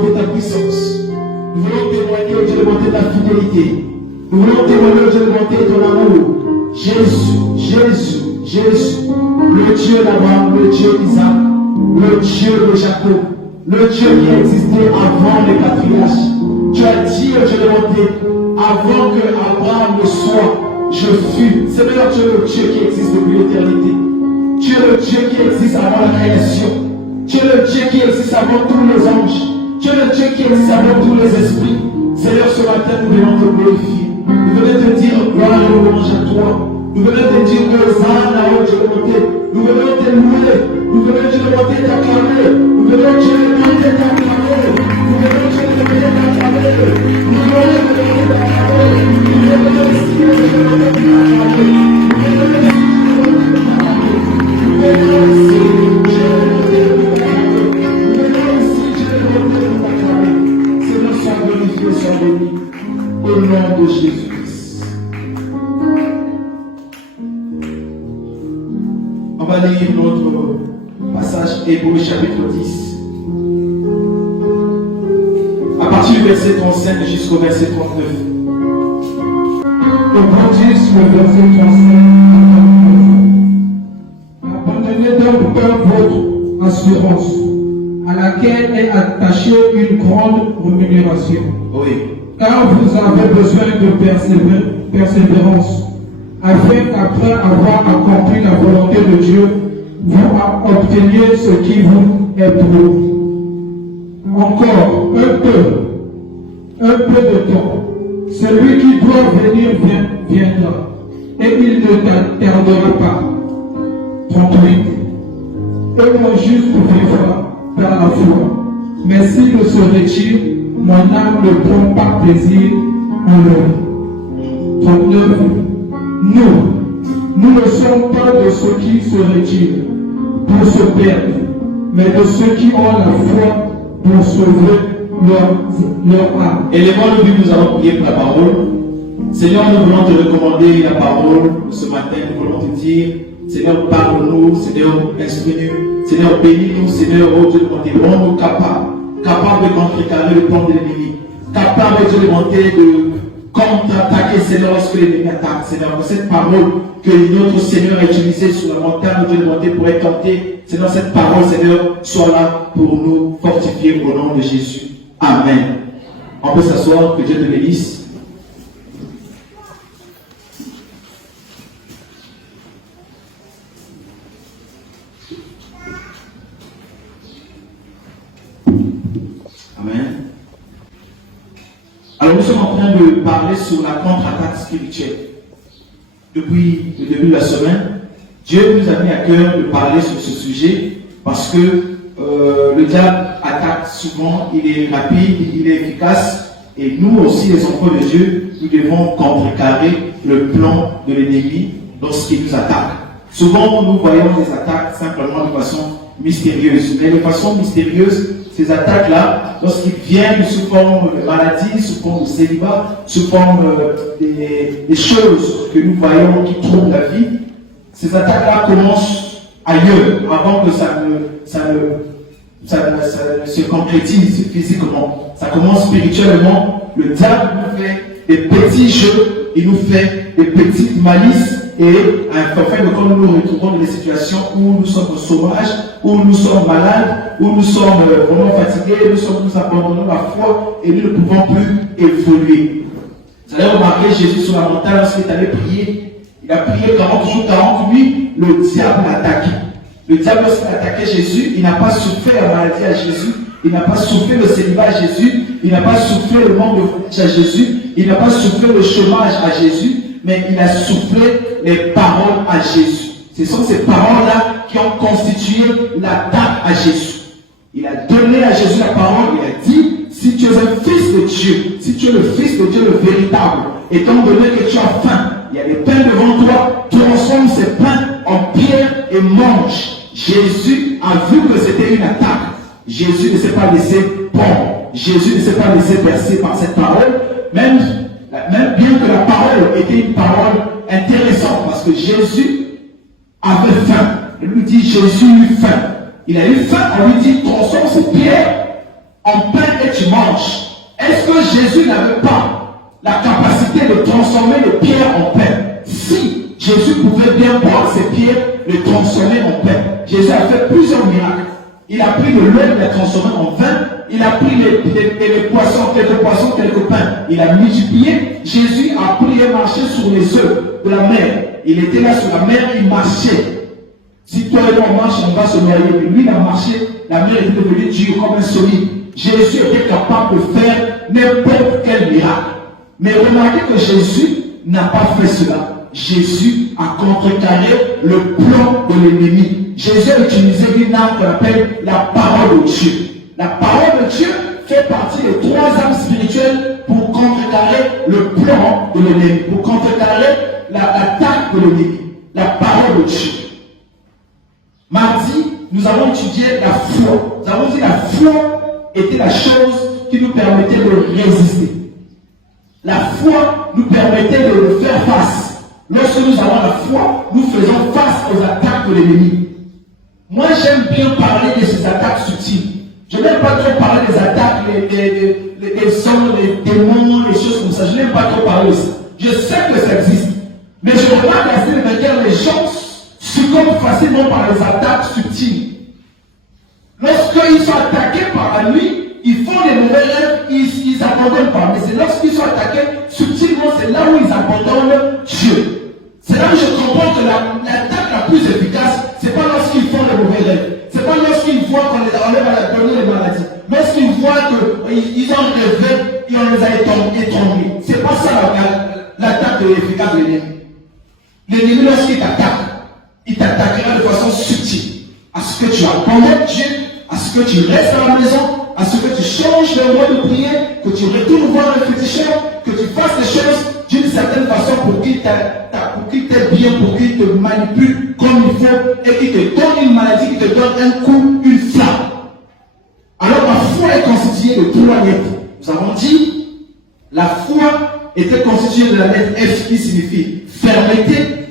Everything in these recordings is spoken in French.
démontrer ta puissance. Nous voulons témoigner, oh Dieu, démontrer ta fidélité. Nous voulons témoigner, oh Dieu, démontrer ton amour. Jésus, Jésus, Jésus, le Dieu d'Abraham, le Dieu d'Isaac, le Dieu de Jacob, le Dieu qui existait avant les patriarches. Tu as dit, oh Dieu, démontrer, avant que Abraham ne soit, je fus. Seigneur, tu es le Dieu qui existe depuis l'éternité. Tu es le Dieu qui existe avant la création. Tu es le Dieu qui existe avant tous les anges. Tu es le Dieu qui existe avant tous les esprits. Seigneur, ce matin, nous venons te glorifier. Nous venons te dire gloire et louange à toi. Nous venons te dire Hosanna, oh Dieu de bonté. Nous venons te louer. Nous venons Dieu de bonté t'acclamer. Nous venons Dieu de bonté t'acclamer. Nous venons Dieu de bonté t'acclamer. Nous venons Dieu de bonté t'acclamer. Nous venons ici de bonté t'acclamer. Nous venons ici Dieu de bonté t'acclamer. Nous venons ici Dieu de bonté t'acclamer. Seigneur, sois glorifié, sois béni. Au nom de Jésus-Christ. On va lire notre passage Hébreux chapitre 10. À partir du verset 35 jusqu'au verset 39. Hébreux 10, le verset 35. Abandonnez donc votre assurance, à laquelle est attachée une grande rémunération. Oui. Car vous avez besoin de persévérance, afin qu'après avoir accompli la volonté de Dieu, vous obteniez ce qui vous est promis. Encore un peu de temps. Celui qui doit venir viendra, et il ne tardera pas. 38. Et mon juste vivra par la foi. Mais s'il se retire, mon âme ne prend pas plaisir en lui. 39. Nous ne sommes pas de ceux qui se retirent pour se perdre, mais de ceux qui ont la foi pour sauver leur âme. Élément de vie, nous allons prier pour la parole. Seigneur, nous voulons te recommander la parole ce matin. Nous voulons te dire, Seigneur, parle-nous, Seigneur, instruis-nous, Seigneur, bénis-nous, Seigneur, oh Dieu, rends-nous capables de contrecarrer le plan de l'ennemi, capable de monter, de contre-attaquer, Seigneur, lorsque l'ennemi attaque, Seigneur. Cette parole que notre Seigneur a utilisée sur la montagne de monter pour être tenté, Seigneur, cette parole, Seigneur, soit là pour nous fortifier au nom de Jésus. Amen. On peut s'asseoir, que Dieu te bénisse. Amen. Alors nous sommes en train de parler sur la contre-attaque spirituelle. Depuis le début de la semaine, Dieu nous a mis à cœur de parler sur ce sujet parce que le diable attaque souvent, il est rapide, il est efficace et nous aussi les enfants de Dieu, nous devons contrecarrer le plan de l'ennemi lorsqu'il nous attaque. Souvent nous voyons des attaques simplement de façon mystérieuse, mais de façon mystérieuse, ces attaques-là, lorsqu'ils viennent sous forme de maladie, sous forme de célibat, sous forme des choses que nous voyons qui troublent la vie, ces attaques-là commencent ailleurs, avant que ça ne se concrétise physiquement. Ça commence spirituellement. Le diable nous fait des petits jeux, il nous fait des petites malices, et afin de quand nous nous retrouvons dans des situations où nous sommes au chômage, où nous sommes malades, où nous sommes vraiment fatigués, nous abandonnons la foi et nous ne pouvons plus évoluer. Vous allez remarquer Jésus sur la montagne lorsqu'il est allé prier. Il a prié 40 jours, 40 nuits, le diable l'a attaqué. Le diable, lorsqu'il a attaqué Jésus, il n'a pas souffert la maladie à Jésus, il n'a pas souffert le célibat à Jésus, il n'a pas souffert le manque de voyage à Jésus, il n'a pas souffert le chômage à Jésus, mais il a soufflé les paroles à Jésus. Ce sont ces paroles-là qui ont constitué l'attaque à Jésus. Il a donné à Jésus la parole, il a dit, si tu es un fils de Dieu, si tu es le fils de Dieu le véritable, étant donné que tu as faim, il y a des pains devant toi, transforme ces pains en pierre et mange. Jésus a vu que c'était une attaque. Jésus ne s'est pas laissé prendre. Jésus ne s'est pas laissé percer par cette parole, même bien que la parole était une parole intéressante, parce que Jésus avait faim. Il lui dit, Jésus eut faim. Il a eu faim, on lui dit, transforme ces pierres en pain et tu manges. Est-ce que Jésus n'avait pas la capacité de transformer les pierres en pain? Si Jésus pouvait bien boire ces pierres, les transformer en pain. Jésus a fait plusieurs miracles. Il a pris de l'eau, il l'a transformé en vin. Il a pris les poissons, quelques pains. Il a multiplié. Jésus a pris et marché sur les œufs de la mer. Il était là sur la mer, il marchait. Si toi et moi on marche, on va se noyer. Mais lui, il a marché, la mer était devenue dure comme un solide. Jésus était capable de faire n'importe quel miracle. Mais remarquez que Jésus n'a pas fait cela. Jésus a contrecarré le plan de l'ennemi. Jésus a utilisé une arme qu'on appelle la parole de Dieu. La parole de Dieu fait partie des 3 armes spirituelles pour contrecarrer le plan de l'ennemi, pour contrecarrer l'attaque de l'ennemi. La parole de Dieu. Mardi, nous avons étudié la foi. Nous avons dit que la foi était la chose qui nous permettait de résister. La foi nous permettait de faire face. Lorsque nous avons la foi, nous faisons face aux attaques de l'ennemi. Moi, j'aime bien parler de ces attaques subtiles. Je n'aime pas trop parler des attaques, les sons, les démons, les choses comme ça. Je n'aime pas trop parler de ça. Je sais que ça existe. Mais je remarque à cette manière, les gens succombent facilement par les attaques subtiles. Lorsqu'ils sont attaqués par la nuit, ils font des mauvais rêves, ils abandonnent pas. Mais c'est lorsqu'ils sont attaqués subtilement, c'est là où ils abandonnent Dieu. C'est là où je comprends que l'attaque la plus efficace, c'est pas lorsqu'ils font les mauvais rêves. C'est pas lorsqu'ils voient qu'on les enlève à la donner les maladies. Lorsqu'ils voient qu'ils ont rêvé et on les a étranglés. C'est pas ça l'attaque efficace de l'ennemi. L'ennemi, lorsqu'il t'attaque, il t'attaquera de façon subtile. À ce que tu abandonnes Dieu, à ce que tu restes à la maison, à ce que tu changes de mode de prière, que tu retournes voir un féticheur, que tu fasses les choses d'une certaine façon pour qu'il t'aide bien, pour qu'il te manipule comme il faut et qu'il te donne une maladie, qu'il te donne un coup, une flamme. Alors la foi est constituée de 3 lettres. Nous avons dit, la foi était constituée de la lettre F qui signifie fermeté,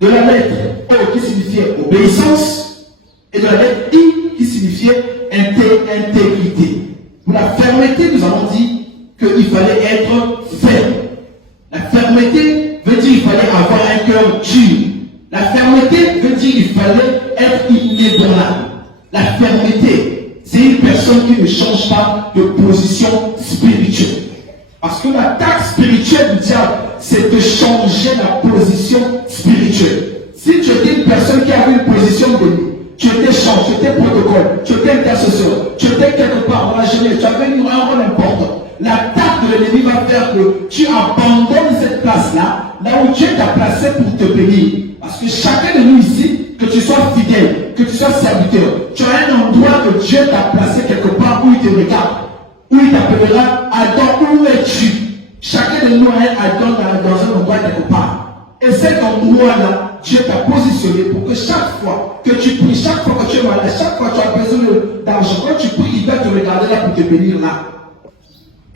de la lettre O qui signifiait obéissance et de la lettre I qui signifiait intégrité. Pour la fermeté, nous avons dit qu'il fallait être ferme. La fermeté veut dire qu'il fallait avoir un cœur dur. La fermeté veut dire qu'il fallait être inébranlable. La fermeté, c'est une personne qui ne change pas de position spirituelle. Parce que l'attaque spirituelle du diable, c'est de changer la position spirituelle. Si tu étais une personne qui avait une position de tu étais chant, tu étais protocole, tu étais intercesseur, tu étais quelque part dans la jeunesse, tu avais un rôle important. L'attaque de l'ennemi va faire que tu abandonnes cette place-là, là où Dieu t'a placé pour te bénir. Parce que chacun de nous ici, que tu sois fidèle, que tu sois serviteur, tu as un endroit que Dieu t'a placé quelque part où il te regarde, où il t'appellera Adam, où es-tu? Chacun de nous a un Adam dans un endroit quelque part. Et cet endroit-là, Dieu t'a positionné pour que chaque fois que tu pries, chaque fois que tu es malade, chaque fois que tu as besoin d'argent, quand tu pries, il va te regarder là pour te bénir là.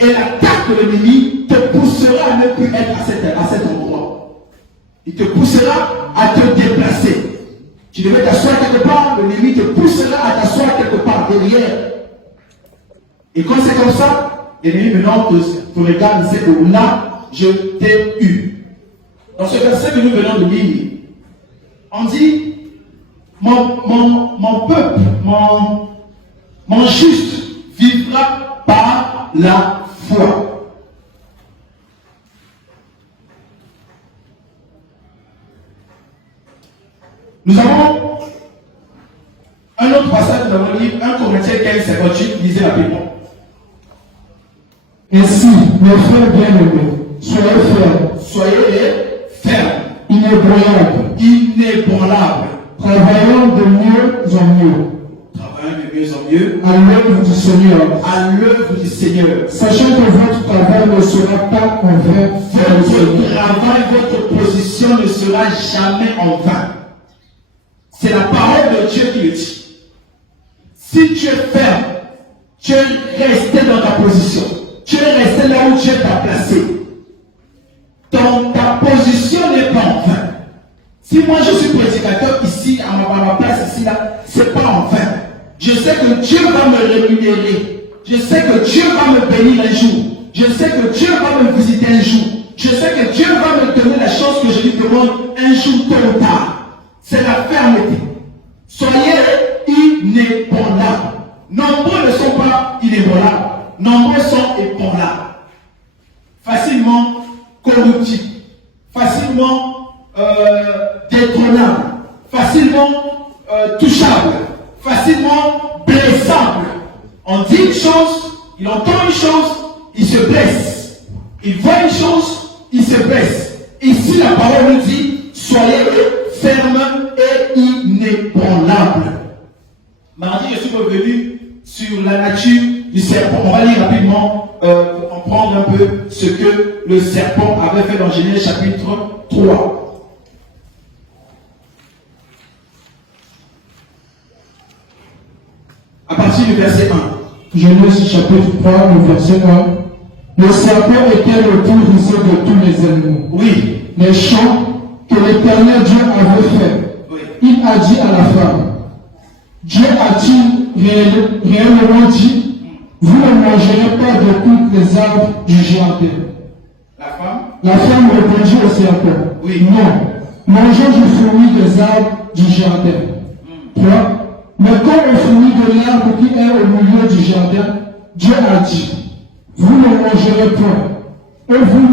Et l'attaque de l'ennemi te poussera à ne plus être à cet endroit. Il te poussera à te déplacer. Tu devais t'asseoir quelque part, l'ennemi te poussera à t'asseoir quelque part derrière. Et quand c'est comme ça, l'ennemi maintenant te regarde et sait que là, je t'ai eu. Dans ce verset que nous venons de lire, on dit, mon peuple, mon juste vivra par la foi. Nous avons un autre passage que nous avons lu, 1 Corinthiens 15:58, lisez rapidement. Ainsi, mes frères bien-aimés, soyez fermes. Soyez fermes. Inébranlables. Inébranlables. Travaillant de mieux en mieux. Travaillant de mieux en mieux. À l'œuvre du Seigneur. À l'œuvre du Seigneur. Sachant que votre travail ne sera pas en vain. Votre travail, votre position ne sera jamais en vain. C'est la parole de Dieu qui le dit. Si tu es ferme, tu es resté dans ta position. Tu es resté là où Dieu t'a placé. Ta position n'est pas en vain. Si moi je suis prédicateur ici, à ma place ici, là, c'est pas en vain. Je sais que Dieu va me rémunérer. Je sais que Dieu va me bénir un jour. Je sais que Dieu va me visiter un jour. Je sais que Dieu va me donner la chose que je lui demande un jour tôt ou tard. C'est la fermeté. Soyez inébranlables. Nombreux ne sont pas inébranlables. Nombreux sont ébranlables. Facilement corruptibles. Facilement détrônables. Facilement touchables. Facilement blessables. On dit une chose, il entend une chose, il se blesse. Il voit une chose, il se blesse. Ici, la parole nous dit, soyez fermes et inébranlables. Mardi, je suis revenu sur la nature du serpent. On va lire rapidement pour comprendre un peu ce que le serpent avait fait dans Genèse chapitre 3. À partir du verset 1. Genèse chapitre 3, le verset 1. Le serpent était le plus rusé de tous les animaux. Oui. Les champs que l'Éternel Dieu avait fait. Oui. Il a dit à la femme, Dieu a-t-il réellement dit, vous ne mangerez pas de toutes les arbres du jardin? La femme répondit au serpent, oui. Non, mangeons du fruit des arbres du jardin. 3. Mais comme le fruit de l'arbre qui est au milieu du jardin, Dieu a dit, vous ne mangerez point, et vous ne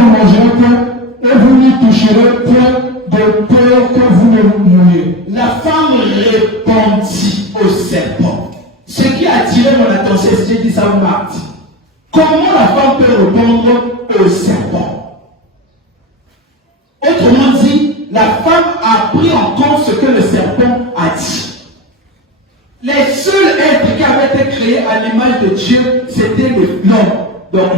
mangerez point, et vous n'y toucherez point de peur que vous ne mouriez. La femme répondit au serpent. Ce qui a attiré mon attention, c'est que j'ai dit ça mardi. Comment la femme peut répondre au serpent? Autrement dit, la femme a pris en compte ce que le serpent a dit. Les seuls êtres qui avaient été créés à l'image de Dieu, c'était l'homme. Donc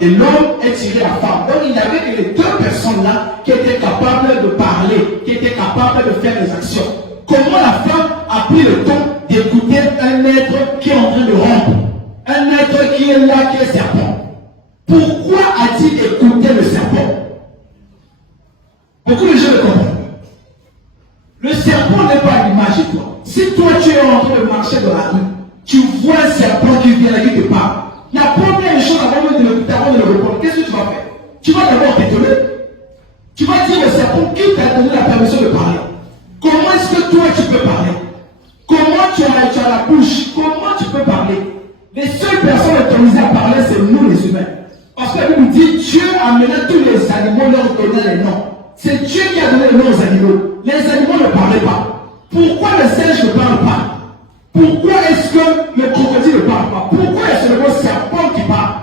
l'homme est tiré la femme. Donc il n'y avait que les deux personnes-là qui étaient capables de parler, qui étaient capables de faire des actions. Comment la femme a pris le temps d'écouter un être qui est en train de rompre? Un être qui est là, qui est serpent. Pourquoi a-t-il écouté le serpent? Beaucoup de gens le comprennent. Le serpent n'est pas à l'image de toi. Si toi tu es en train de marcher dans la rue, tu vois un serpent qui vient là, qui te parle. La première chose avant de le répondre, qu'est-ce que tu vas faire? Tu vas d'abord t'étonner. Tu vas dire au serpent qui t'a donné la permission de parler. Comment est-ce que toi tu peux parler? Comment tu as la bouche? Comment tu peux parler? Les seules personnes autorisées à parler, c'est nous les humains. Parce que la Bible dit, Dieu a mené tous les animaux, leur donné les noms. C'est Dieu qui a donné les noms aux animaux. Les animaux ne parlaient pas. Pourquoi le singe ne parle pas? Pourquoi est-ce que le crocodile ne parle pas? Pourquoi est-ce que le serpent qui parle?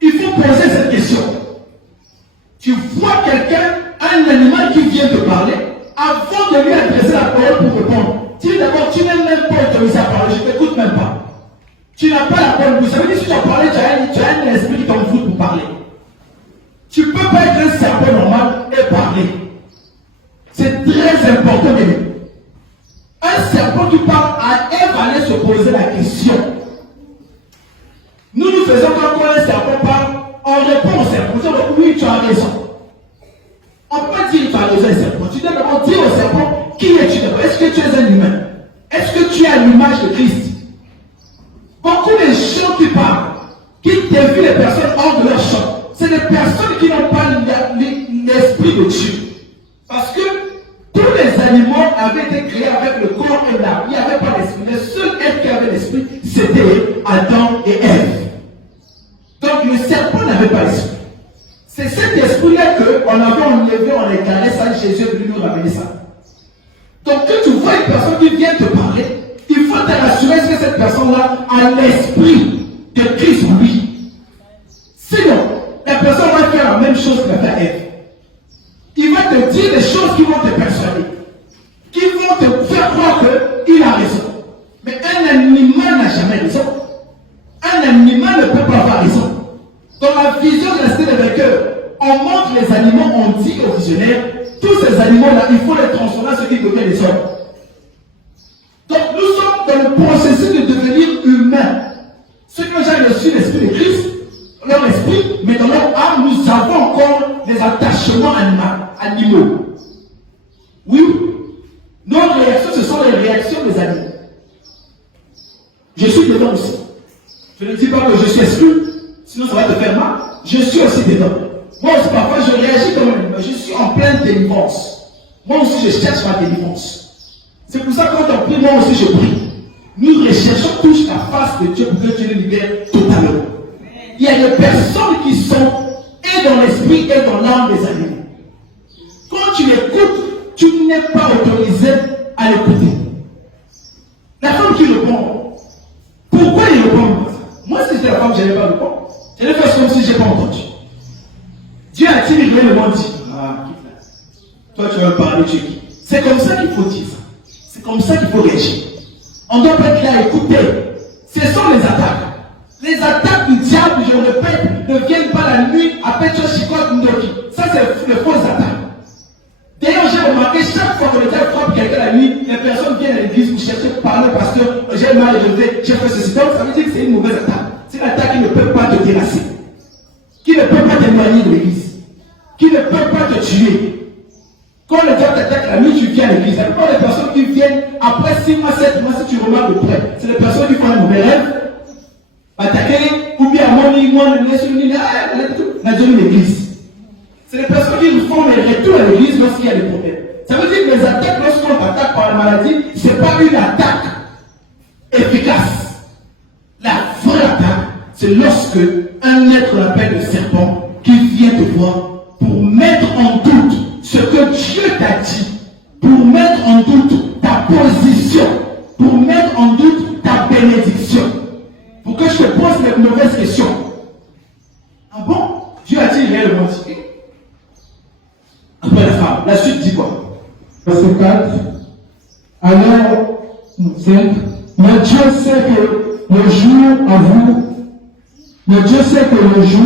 Il faut poser cette question. Tu vois quelqu'un, un animal qui vient te parler, avant de lui adresser la parole pour répondre. Dis d'abord, tu n'es même pas autorisé à parler, je ne t'écoute même pas. Tu n'as pas la bonne bouche. Ça veut dire que si tu as parlé, tu as un esprit qui t'envoûte pour parler. Tu ne peux pas être un serpent normal et parler. C'est très important de nous. Un serpent qui parle, Ève allait se poser la question. Nous faisons quand un serpent parle, on répond au serpent. On dit oui, tu as raison. On ne peut pas dire que tu as raison, serpent. Tu dois d'abord dire au serpent, qui es-tu d'abord? Est-ce que tu es un humain? Est-ce que tu es à l'image de Christ? Beaucoup de gens qui parlent, qui dévient les personnes hors de leur champ, c'est des personnes qui n'ont pas l'esprit de Dieu. Parce que tous les animaux avaient été créés avec le corps et l'âme. Il n'y avait pas d'esprit. Le seul être qui avait l'esprit, c'était Adam et Ève. Donc le serpent n'avait pas l'esprit. C'est cet esprit-là qu'on avait enlevé, on les caressé, ça, Jésus est venu nous ramener ça. Donc quand tu vois une personne qui vient te parler, il faut te rassurer que cette personne-là a l'esprit de Christ en lui. Sinon, la personne va faire la même chose que la Ève. Il va te dire des choses qui vont te persuader, qui vont te faire croire qu'il a raison. Mais un animal n'a jamais raison. Un animal ne peut pas avoir raison. Dans la vision de la cité des vainqueurs, on montre les animaux, on dit aux visionnaires, tous ces animaux-là, il faut les transformer en ce qui devient les hommes. Donc nous sommes dans le processus de devenir humains. Ceux qui ont déjà reçu l'esprit de Christ, leur esprit, mais dans leur âme, nous avons encore des attachements animaux. Oui, nos réactions, ce sont les réactions des animaux. Je suis dedans aussi. Je ne dis pas que je suis exclu, sinon ça va te faire mal. Je suis aussi dedans. Moi aussi, parfois, je réagis comme même, mais je suis en pleine délivrance. Moi aussi, je cherche ma délivrance. C'est pour ça que quand on prie, moi aussi, je prie. Nous recherchons tous la face de Dieu pour que Dieu nous libère totalement. Il y a des personnes qui sont et dans l'esprit et dans l'âme des animaux. Quand tu l'écoutes, tu n'es pas autorisé à l'écouter. La femme qui répond, pourquoi il répond? Moi, si j'étais la femme, je n'allais pas répondre. Je l'ai fait comme si je n'ai pas entendu. Dieu a-t-il réellement dit, ah, toi tu vas me parler, tu es qui? C'est comme ça qu'il faut dire ça. C'est comme ça qu'il faut réagir. On doit pas être là à écouter. Ce sont les attaques. Les attaques du diable, je le répète, ne viennent pas la nuit à Petro Chicote Ndoki. Ça, c'est les fausses attaques. D'ailleurs, j'ai remarqué, chaque fois que le diable frappe quelqu'un la nuit, les personnes viennent à l'église pour chercher à parler parce que j'ai mal élevé, j'ai fait ceci. Donc, ça veut dire que c'est une mauvaise attaque. C'est une attaque qui ne peut pas te terrasser, qui ne peut pas t'éloigner de l'église, qui ne peut pas te tuer. Quand le diable t'attaque la nuit, tu viens à l'église. La plupart des personnes qui viennent après 6 mois, 7 mois, si tu remarques de près, c'est les personnes qui font un mauvais rêve, attaquer, ou bien à mon lit, moi, la l'église. C'est les personnes qui font les retours à l'église lorsqu'il y a des problèmes. Ça veut dire que les attaques, lorsqu'on attaque par la maladie, ce n'est pas une attaque efficace. La vraie attaque, c'est lorsque un être qu'on appelle le serpent, qui vient te voir pour mettre en doute ce que Dieu t'a dit, pour mettre en doute ta position, pour mettre en doute ta bénédiction, pour que je te pose les mauvaises questions. Ah bon? Dieu a-t-il réellement dit? Après la femme, la suite dit quoi? Verset 4. Alors, 5. Mais Dieu sait que le jour à vous, mais Dieu sait que le jour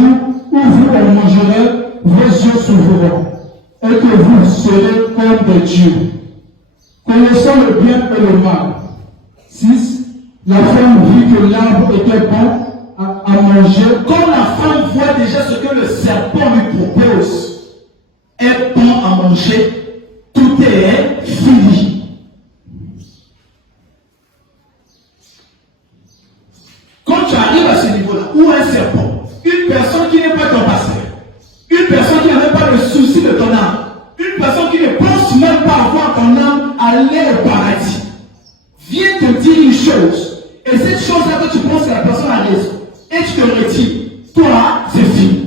où vous en mangerez, vos yeux s'ouvriront, et que vous serez comme des dieux, connaissant le bien et le mal. 6. La femme vit que l'arbre était bon à manger. Quand la femme voit déjà ce que le serpent lui propose, est bon à manger, tout est fini. Quand tu arrives à ce niveau-là, où un serpent, une personne qui n'est pas ton pasteur, une personne qui n'a même pas le souci de ton âme, une personne qui ne pense même pas avoir ton âme aller au paradis, vient te dire une chose, et cette chose-là que tu penses que la personne a raison, et tu te retires, toi, c'est fini.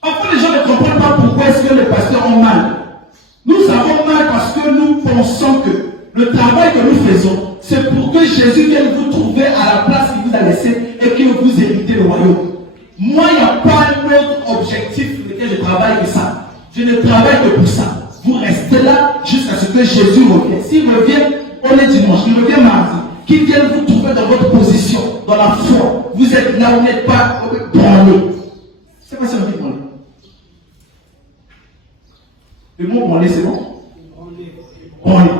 Parfois, les gens ne comprennent pas pourquoi est-ce que les pasteurs ont mal. Nous avons mal parce que nous pensons que le travail que nous faisons, c'est pour que Jésus vienne vous trouver à la place qu'il vous a laissée et que vous héritez le royaume. Moi, il n'y a pas un autre objectif pour lequel je travaille que ça. Je ne travaille que pour ça. Vous restez là jusqu'à ce que Jésus revienne. S'il revient, on est dimanche, il revient mardi. Qu'il vienne vous trouver dans votre position, dans la foi. Vous êtes là, vous n'êtes pas branlé. C'est pas ça qu'on dit branlé. Le mot branlé, c'est bon? Branlé.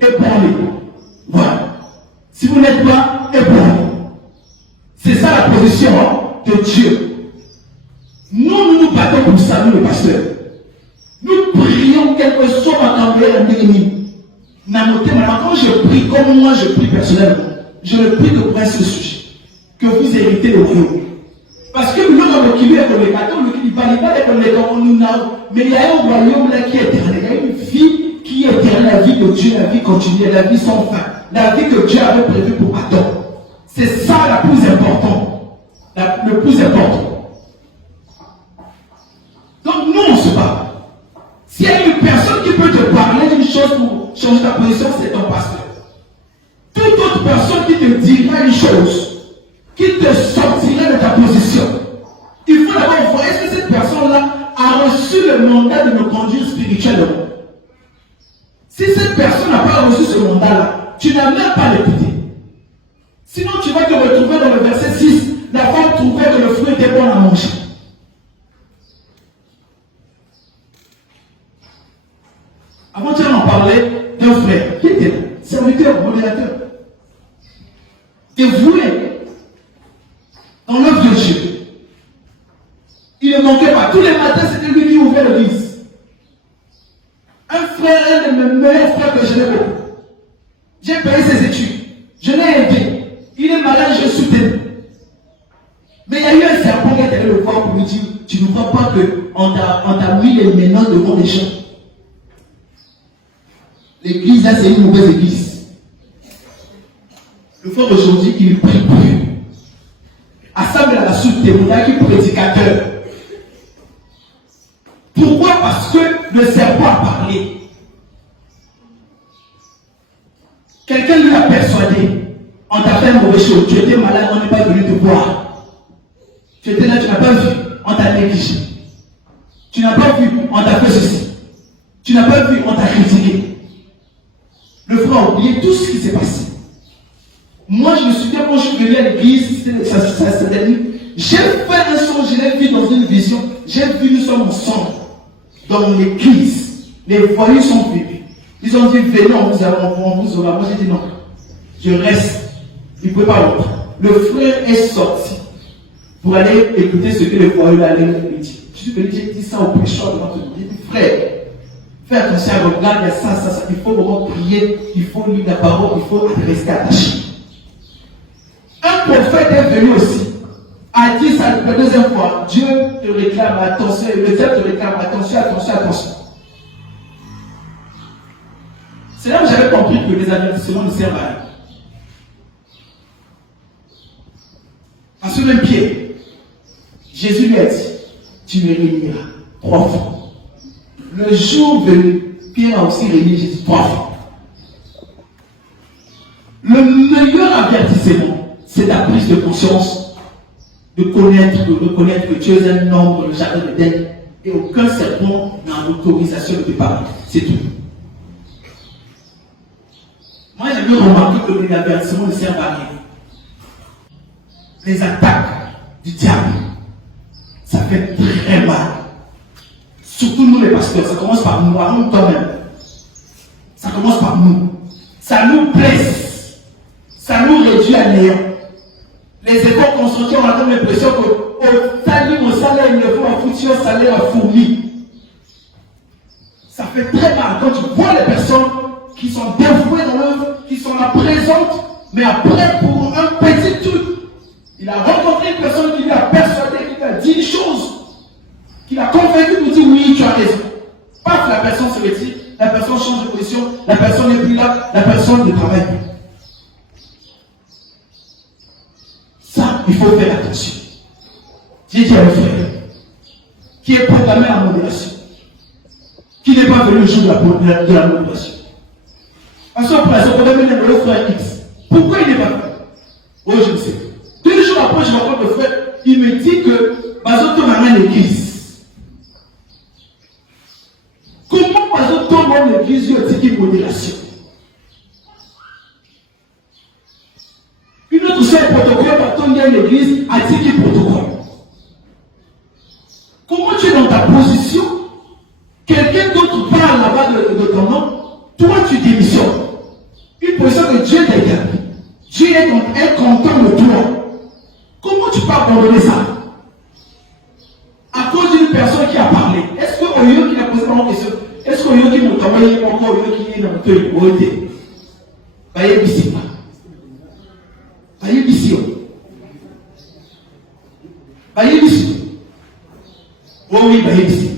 Ébranlé. Voilà. Si vous n'êtes pas ébranlé, c'est ça la position de Dieu. Nous nous battons pour ça, nous les pasteurs. Nous prions quelque chose en envoyant un ennemi. Quand je prie, comme moi je prie personnellement, je ne prie que pour un seul sujet. Que vous héritez le royaume. Parce que nous avons qui est comme les catholiques, qui ne valent pas les nous mais il y a un royaume là qui est éternel. Il y a une vie qui est éternelle, la vie de Dieu, la vie continue, la vie sans fin. La vie que Dieu avait prévue pour Adam. C'est ça la plus importante. Le plus important. Donc nous on se bat. S'il y a une personne qui peut te parler d'une chose pour changer ta position, c'est ton pasteur. Toute autre personne qui te dira une chose, qui te sortira de ta position, il faut d'abord voir, est-ce que cette personne-là a reçu le mandat de me conduire spirituellement? Si cette personne n'a pas reçu ce mandat-là, tu n'as même pas l'écouter. Sinon, tu vas te retrouver dans le verset 6, la femme trouvait que le fruit était bon à manger. Avant-hier, on parlait d'un frère qui était serviteur, modérateur, dévoué dans l'œuvre de Dieu. Il ne manquait pas. Tous les matins, c'était lui qui ouvrait l'église. Un frère, un de mes meilleurs frères que je n'ai beaucoup. J'ai payé ses études. Je n'ai qu'on t'a mis les ménots devant les gens. L'église, là, c'est une mauvaise église. Le frère aujourd'hui, il ne prie plus. Assemble à la soupe témoignage qui est prédicateur. Pourquoi? Parce que le cerveau a parlé. Quelqu'un lui a persuadé. On t'a fait une mauvaise chose. Tu étais malade, on n'est pas venu te voir. Tu étais là, tu n'as pas vu. On t'a négligé. Tu n'as pas vu, on t'a fait ceci. Tu n'as pas vu, on t'a critiqué. Le frère a oublié tout ce qui s'est passé. Moi, je me souviens quand je suis venu à l'église, cette nuit, j'ai fait un son, je l'ai vu dans une vision. J'ai vu, nous sommes ensemble dans l'église. Les voyous sont venus. Ils ont dit, venez, on vous aura. Moi, j'ai dit non. Je reste. Il ne pouvait pas l'autre. Le frère est sorti pour aller écouter ce que les voyous allaient lui dire. Je suis venu, j'ai dit ça au prêcheur devant tout le monde. J'ai dit, frère, fais attention, regarde, il y a ça. Il faut vraiment prier, il faut lire la parole, il faut rester attaché. Un prophète est venu aussi, a dit ça la deuxième fois. Dieu te réclame attention, le diable te réclame attention. C'est là où j'avais compris que les avertissements ne servent à rien. Parce que même Pierre, Jésus lui a dit, tu me réuniras 3 fois. Le jour venu, Pierre a aussi réuni Jésus 3 fois. Le meilleur avertissement, c'est ta prise de conscience, de reconnaître que tu es un homme dans le jardin d'Éden et aucun serpent n'a l'autorisation de te parler. C'est tout. Moi, j'ai bien remarqué que les avertissements ne servent à rien. Les attaques du diable, ça fait très mal. Surtout nous les pasteurs, ça commence par nous, avant toi-même. Ça commence par nous. Ça nous blesse. Ça nous réduit à néant. Les efforts consentis, on a comme l'impression qu'au salaire, il faut un foutu un salaire à fourmi. Ça fait très mal quand tu vois les personnes qui sont dévouées dans l'œuvre, qui sont là présentes, mais après, pour un petit truc, il a rencontré une personne qui lui a persuadé, qui lui a dit une chose, qui l'a convaincu pour dire oui, tu as raison. Paf, la personne se retire, la personne change de position, la personne n'est plus là, la personne ne travaille plus. Ça, il faut faire attention. J'ai dit à un frère qui est programmé à la modération, qui n'est pas venu le jour de la modération. Parce que pour l'instant, on a mené le frère X. Pourquoi il n'est pas venu? Oh, je ne sais. 2 jours après, je rencontre le frère, il me dit que Bazoto m'a mis l'église. Comment Bazoto m'a mis l'église, il y a une modération? Une autre chose, protocole, quand il y a l'église, a dit qu'il protocole. Comment tu es dans ta position? Quelqu'un d'autre parle là-bas de ton nom, toi tu démissionnes. Une position que Dieu t'a établie. Dieu est content de toi. Comment tu peux abandonner ça? À cause d'une personne qui a parlé. Est-ce que Oyo qui a posé la question? Est-ce que Oyo qui m'a envoyé encore Oyo qui est dans le pays? Oyoté. Baye Bissima. Baye Bissio. Baye Bissio. Oh oui, Baye Bissio.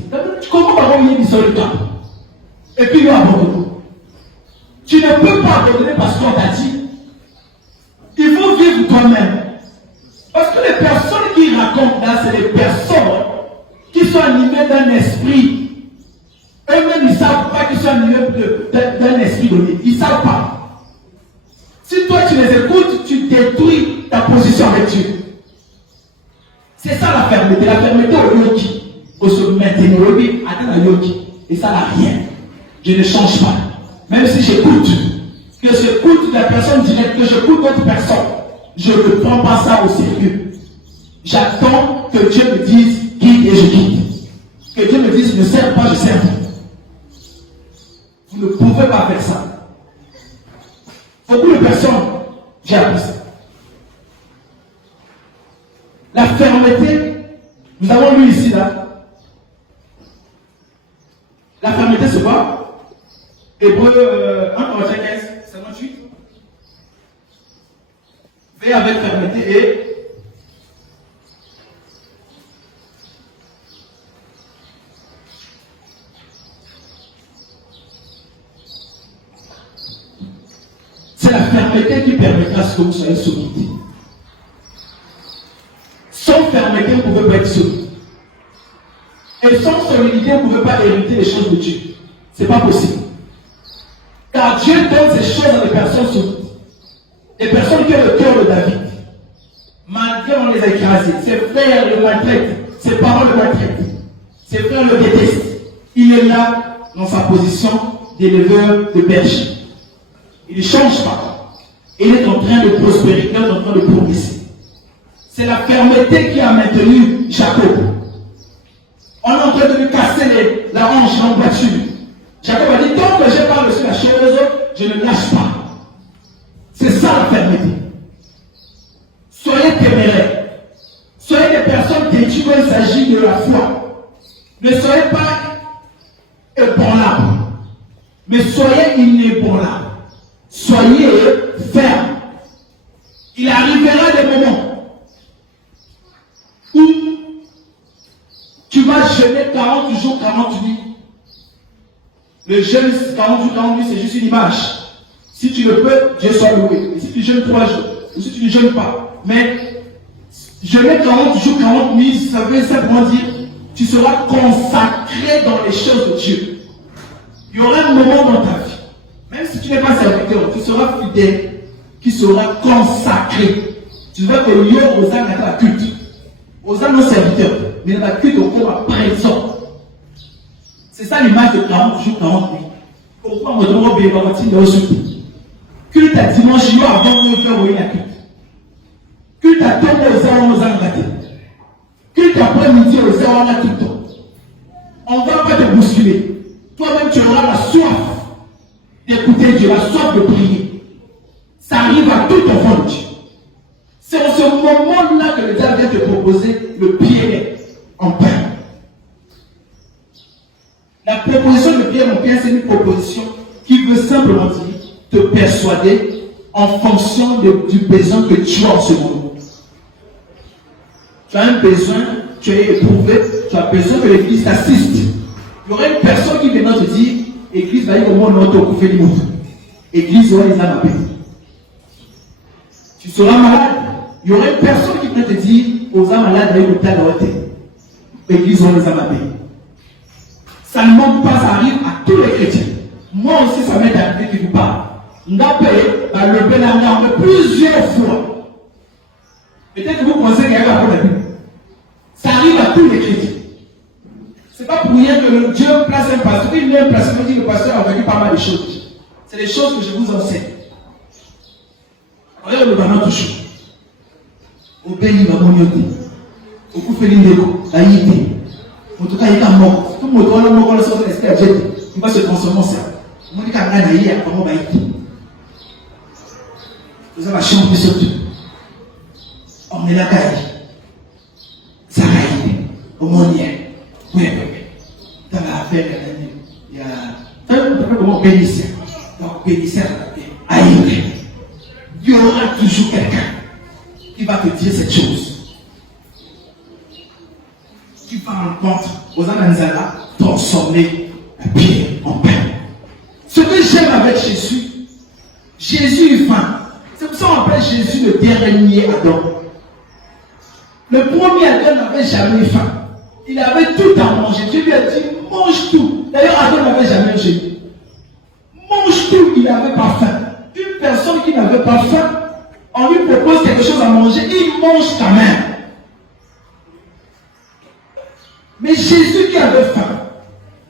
Comment Baye Bissio le temps? Et puis il a abandonné. Tu ne peux pas abandonner parce qu'on t'a dit. Il faut vivre toi-même. Parce que les personnes qui racontent là, c'est les personnes qui sont animées d'un esprit. Eux-mêmes, ils ne savent pas qu'ils sont animés d'un esprit donné. Ils ne savent pas. Si toi tu les écoutes, tu détruis ta position avec Dieu. C'est ça la fermeté. La fermeté au yogi. Au se maintenir au yogi, atteindre le yogi. Et ça n'a rien. Je ne change pas. Même si j'écoute, que j'écoute la personne directe, que j'écoute d'autres personnes, je ne prends pas ça au sérieux. J'attends que Dieu me dise guide et je guide. Que Dieu me dise ne sers pas, je sers. Vous ne pouvez pas faire ça. Beaucoup de personnes, j'ai appris ça. La fermeté, nous avons lu ici là. La fermeté, c'est quoi? Hébreu 1 Corinthiens 15, 58. Veillez avec fermeté et la fermeté qui permettra à ce que vous soyez solide. Sans fermeté, vous ne pouvez pas être solide. Et sans solidité, vous ne pouvez pas hériter les choses de Dieu. Ce n'est pas possible. Car Dieu donne ces choses à des personnes solides. Des personnes qui ont le cœur de David. Malgré on les a écrasés. Ses frères le maltraitent. Ses parents le maltraitent. Ses frères le détestent. Il est là dans sa position d'éleveur de berger. Il ne change pas. Il est en train de prospérer. Il est en train de progresser. C'est la fermeté qui a maintenu Jacob. On est en train de lui casser la hanche, l'embattu. Jacob a dit, tant que je parle sur la chose, je ne lâche pas. C'est ça la fermeté. Soyez téméraires. Soyez des personnes têtues quand il s'agit de la foi. Ne soyez pas ébranlables. Mais soyez inébranlables. Soyez fermes. Il arrivera des moments où tu vas jeûner 40 jours, 40 nuits. Le jeûne 40 jours, 40 nuits, c'est juste une image. Si tu le peux, Dieu soit loué. Et si tu jeûnes 3 jours, ou si tu ne jeûnes pas, mais jeûner 40 jours, 40 nuits, ça veut simplement dire tu seras consacré dans les choses de Dieu. Il y aura un moment dans ta vie, même si tu n'es pas serviteur, tu seras fidèle, qui sera consacré. Tu vas que lieu aux âmes à la culte. Aux âmes nos serviteurs, mais dans la culte au corps présent. C'est ça l'image de 40 jours, 40 nuits. Pourquoi on me demande de bâtir le souper? Culte à dimanche, il y a avant de faire oui la culte. Culte à tomber aux âmes, aux âmes gâtées. Culte après-midi aux âmes, on a tout le temps. On ne va pas te bousculer. Toi-même, tu auras la soif d'écouter Dieu, la soif de prier. Ça arrive à tout enfant de Dieu. C'est en ce moment-là que le diable vient te proposer le pied en pain. La proposition de pierre en pain, c'est une proposition qui veut simplement dire te persuader en fonction du besoin que tu as en ce moment. Tu as un besoin, tu es éprouvé, tu as besoin que l'église t'assiste. Il y aurait une personne qui viendra te dire, église va y au monde où tu as les église va les âmes à tu seras malade. Il y aurait une personne qui peut te dire, aux âmes malades, il y a une telle église va les âmes à ça ne manque pas, ça arrive à tous les chrétiens. Moi aussi, ça m'est arrivé qui vous parle. On a payé le Bénin plusieurs fois. Peut-être que vous pensez qu'il y a un problème. Ça arrive à tous les chrétiens. C'est pas pour rien que le Dieu place un pasteur. Il met un pasteur, il dit que le pasteur a vécu pas mal de choses. C'est des choses que je vous enseigne. Regarde le ballon toujours. Au pays, va monter. Au coup, fait l'indéco, la yité. En tout cas, il est mort. Tout le monde il va se transformer en ça. On dit qu'il y a un aïe, comment va y être. Vous avez chanté surtout. On est là, ça va y être. Au monde, oui. Dans l'affaire, il y a. Comment bénisseur. Donc, bénisseur, aïe. Il y aura toujours quelqu'un qui va te dire cette chose. Qui va en contre aux Ananzala transformer la pierre en pain. Ce que j'aime avec Jésus, Jésus est faim. C'est pour ça qu'on appelle Jésus le dernier Adam. Le premier Adam n'avait jamais faim. Il avait tout à manger. Dieu lui a dit, mange tout. D'ailleurs, Adam n'avait jamais mangé. Mange tout, il n'avait pas faim. Une personne qui n'avait pas faim, on lui propose quelque chose à manger, il mange quand même. Mais Jésus qui avait faim,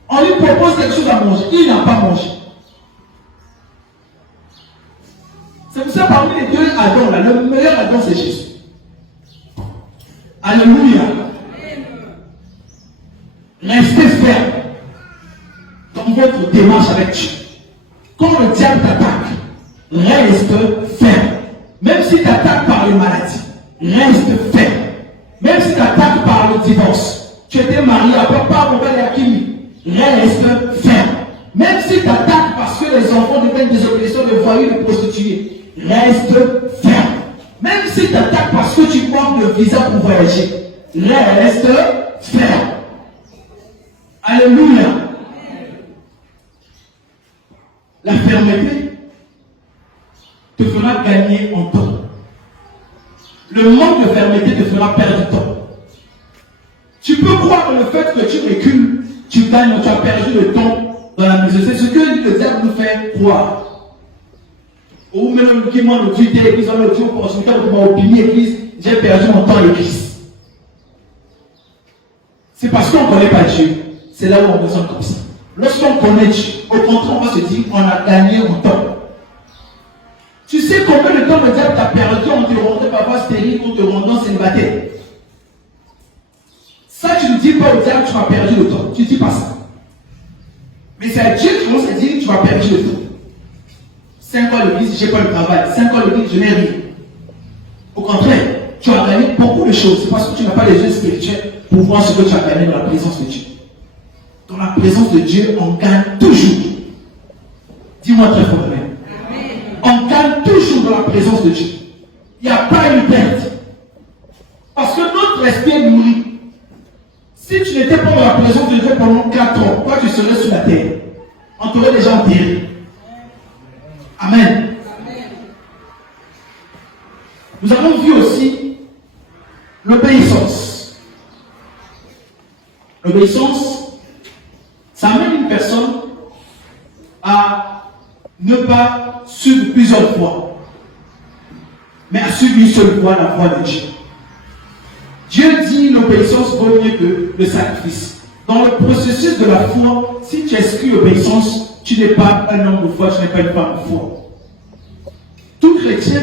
on lui propose quelque chose à manger, il n'a pas mangé. C'est pour ça parmi les deux Adam, là, le meilleur Adam c'est Jésus. Alléluia. Restez ferme dans votre démarche avec Dieu. Quand le diable t'attaque, reste ferme. Même si tu attaques par les maladies, reste ferme. Même si tu attaques par le divorce, tu étais marié, après pas mauvais Yakimi, reste ferme. Même si tu attaques parce que les enfants deviennent des obéissants de voyous, de prostituées, reste ferme. Même si tu attaques parce que tu manques de visa pour voyager, reste ferme. Alléluia. La fermeté te fera gagner en temps. Le manque de fermeté te fera perdre du temps. Tu peux croire que le fait que tu recules, tu gagnes, tu as perdu le temps dans la maison. C'est ce que le diable nous fait croire. Ou même qui m'a noté, ils ont noté opportunité de m'opinier l'église, j'ai perdu mon temps à l'église. C'est parce qu'on ne connaît pas Dieu. C'est là où on ressent comme ça. Lorsqu'on connaît Dieu, au contraire, on va se dire on a gagné en temps. Tu sais combien de temps le diable t'a perdu en te rendant papa stérile ou te rendant célibataire? Ça, tu ne dis pas au diable, tu m'as perdu le temps. Tu ne dis pas ça. Mais c'est à Dieu qui commence à dire, tu m'as perdu le temps. 5 ans à l'église, je n'ai pas le travail. 5 ans à l'église, je n'ai rien. Au contraire, tu as gagné beaucoup de choses. C'est parce que tu n'as pas les yeux spirituels pour voir ce que tu as gagné dans la présence de Dieu. Dans la présence de Dieu, on gagne toujours. Dis-moi très fort, amen. On gagne toujours dans la présence de Dieu. Il n'y a pas une perte. Parce que notre esprit est nourri. Si tu n'étais pas dans la présence de Dieu pendant 4 ans, toi tu serais sur la terre. On t'aurait déjà enterré. Amen. Nous avons vu aussi l'obéissance. L'obéissance, ça amène une personne à ne pas suivre plusieurs voies, mais à suivre une seule voie, la voie de Dieu. Dieu dit l'obéissance vaut mieux que le sacrifice. Dans le processus de la foi, si tu exclus l'obéissance, tu n'es pas un homme de foi, tu n'es pas une femme de foi. Tout chrétien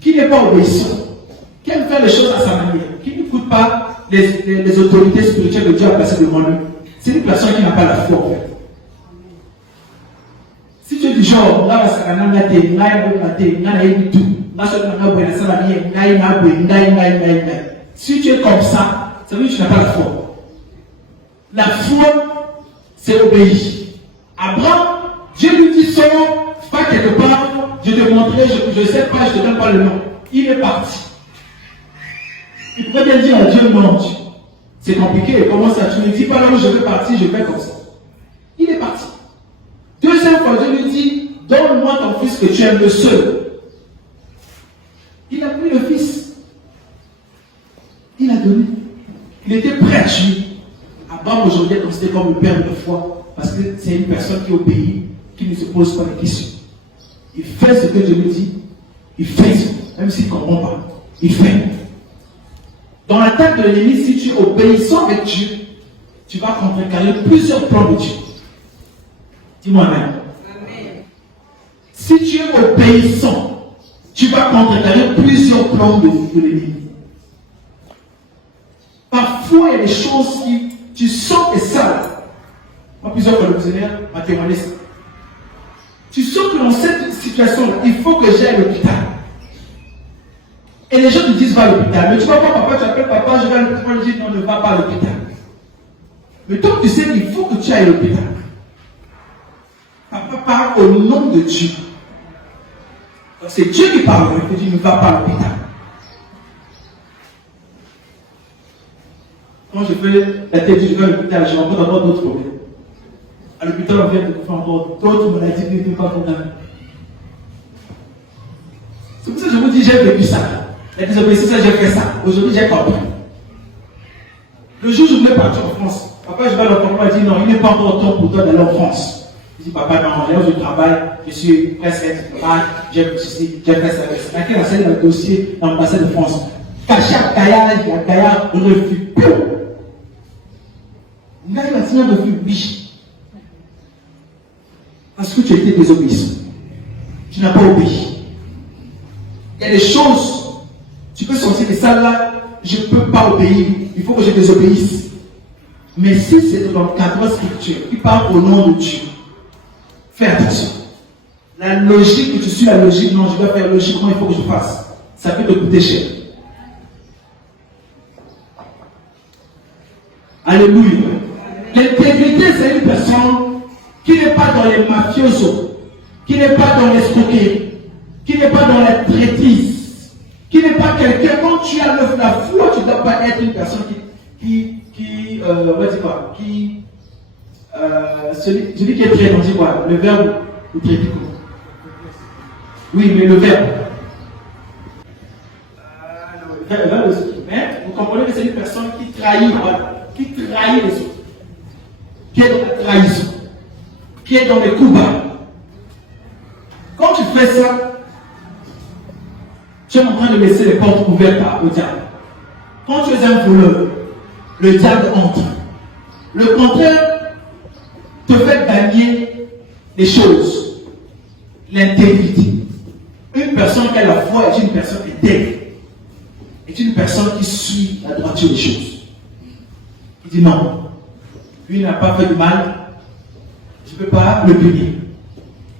qui n'est pas obéissant, qui aime faire les choses à sa manière, qui n'écoute pas les autorités spirituelles de Dieu à passer devant lui, c'est une personne qui n'a pas la foi en fait. Si tu es du genre, si tu es comme ça, ça veut dire que tu n'as pas la foi. La foi, c'est obéir. Abraham, Dieu lui dit seulement, va quelque part, je te montrerai, je ne sais pas, je ne te donne pas le nom. Il est parti. Il pouvait bien dire à Dieu non. C'est compliqué, comment ça? Tu ne dis pas là où je vais partir, je vais comme ça. Il est parti. Deuxième fois, Dieu lui dit, donne-moi ton fils que tu aimes le seul. Il a pris le fils. Il a donné. Il était prêt à tuer. Abraham aujourd'hui est considéré comme le père de la foi parce que c'est une personne qui obéit, qui ne se pose pas de questions. Il fait ce que Dieu lui dit. Il fait ça, même s'il ne comprend pas. Il fait. Dans l'attaque de l'ennemi, si tu es obéissant avec Dieu, tu vas contrecarrer plusieurs plans de Dieu. Dis-moi même. Si tu es obéissant, tu vas contrecarrer plusieurs plans de l'ennemi. Parfois, il y a des choses qui tu sens que ça. Moi, plusieurs fois, le missionnaire m'a témoigné ça. Tu sens que dans cette situation-là, il faut que j'aille à l'hôpital. Et les gens te disent va à l'hôpital. Mais tu vas pas, papa, tu appelles papa, je vais à l'hôpital. Moi, je dis non, ne va pas à l'hôpital. Mais toi, tu sais qu'il faut que tu ailles à l'hôpital. Papa parle au nom de Dieu. Donc, c'est Dieu qui parle. Il te dit ne va pas à l'hôpital. Quand je fais la tête, je vais à l'hôpital, je rencontre encore d'autres problèmes. À l'hôpital, on vient de faire encore d'autres maladies qui n'étaient pas condamnées. C'est pour ça que je vous dis, j'ai vécu ça. La désobéissance, j'ai fait ça. Aujourd'hui, j'ai compris. Le jour où je voulais partir en France, papa, je vais à l'enfant, il m'a dit non, il n'est pas encore temps pour toi d'aller en France. Je dis, papa, non, là où je travaille, je suis presque diplomate, j'ai fait ceci, j'ai fait ça. C'est laquelle a scellé le dossier dans l'ambassade de France. Caché à Gaïa, refus. Là, il a dit un refus, oui. Parce que tu as été désobéissant. Tu n'as pas obéi. Il y a des choses, tu peux sentir que ça là, je ne peux pas obéir. Il faut que je désobéisse. Mais si c'est dans le cadre spirituel, qui parle au nom de Dieu, fais attention. La logique, que tu suis la logique, non, je dois faire logiquement, il faut que je fasse. Ça peut te coûter cher. Alléluia. L'intégrité, c'est une personne qui n'est pas dans les mafiosos, qui n'est pas dans l'escroquerie, qui n'est pas dans la traîtrise, qui n'est pas quelqu'un, quand tu as la foi, tu ne dois pas être une personne on va dire quoi, celui qui est traître, on dit quoi, le verbe ou traiter comment? Oui, mais le verbe. Le verbe aussi. Mais vous comprenez que c'est une personne qui trahit, voilà, qui trahit les autres. Qui est dans la trahison. Qui est dans les coups bas. Quand tu fais ça, tu es en train de laisser les portes ouvertes au diable. Quand tu es un voleur, le diable entre. Le contraire te fait gagner des choses. L'intégrité. Une personne qui a la foi est une personne intègre. Est une personne qui suit la droiture des choses. Il dit non. Lui n'a pas fait de mal. Je ne peux pas le punir.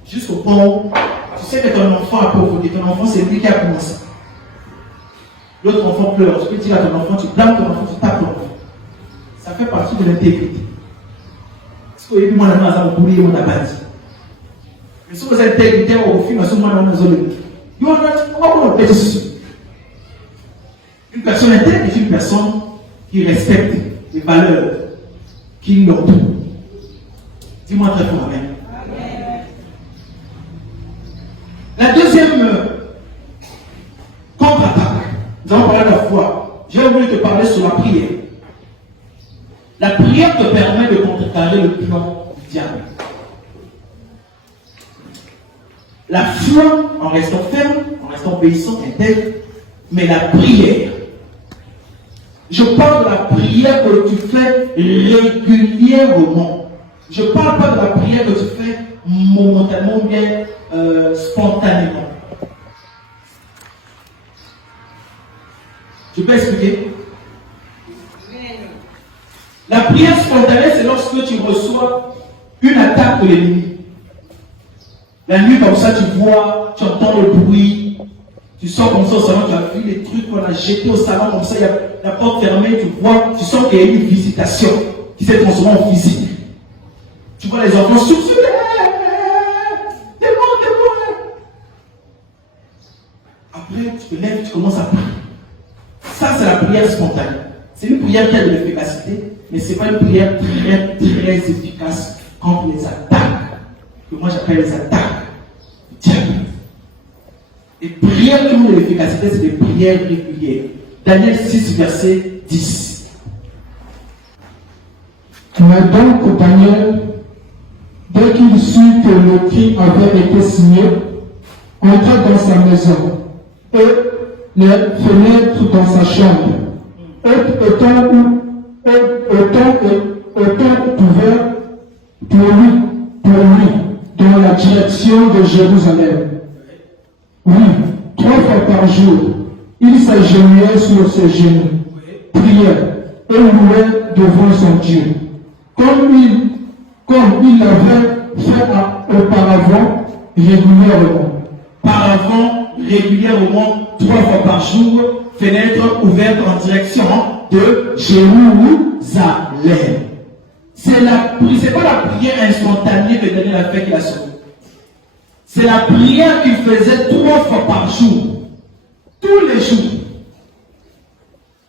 Jusqu'au point où tu sais que ton enfant a provoqué. Ton enfant, c'est lui qui a commencé. L'autre enfant pleure. Tu peux dire à ton enfant, tu blâmes ton enfant, tu tapes ton enfant. Ça fait partie de l'intégrité. Parce qu'au début, moi, la main, ça m'a boulé, on a bâti. Mais si vous avez intégrité, au film, à ce moment-là, on a besoin de lui. Une personne intègre est une personne qui respecte les valeurs qui l'ont tout. Dis-moi très fort, amen. La deuxième contre-attaque, nous allons parler de la foi. J'ai voulu te parler sur la prière. La prière te permet de contrecarrer le plan du diable. La foi, en restant ferme, en restant obéissant, intègre, mais la prière. Je parle de la prière que tu fais régulièrement. Je ne parle pas de la prière que tu fais momentanément ou bien spontanément. Je peux expliquer? La prière spontanée, c'est lorsque tu reçois une attaque de l'ennemi. La nuit, comme ça, tu vois, tu entends le bruit, tu sors comme ça au salon, tu as vu les trucs qu'on a jetés au salon, comme ça, il y a la porte fermée, tu vois, tu sens qu'il y a une visitation qui s'est transformée en visite. Tu vois les enfants souffler. Après, tu te lèves, tu commences à prier. Ça, c'est la prière spontanée. C'est une prière qui a de l'efficacité, mais ce n'est pas une prière très, très efficace contre les attaques. Que moi, j'appelle les attaques du diable. Les prières qui ont de l'efficacité, c'est des prières régulières. Daniel 6, verset 10. Mais donc, Daniel, dès qu'il sut que le cri avait été signé, entra dans sa maison et les fenêtres dans sa chambre, étant ouvert pour lui, dans la direction de Jérusalem. Oui, 3 fois par jour, il s'agenouillait sur ses genoux, priait et louait devant son Dieu, comme il l'avait fait auparavant, régulièrement, 3 fois par jour, fenêtre ouverte en direction de Jérusalem. C'est pas la prière instantanée de Daniel a fait qu'il a sauvé. C'est la prière qu'il faisait 3 fois par jour. Tous les jours.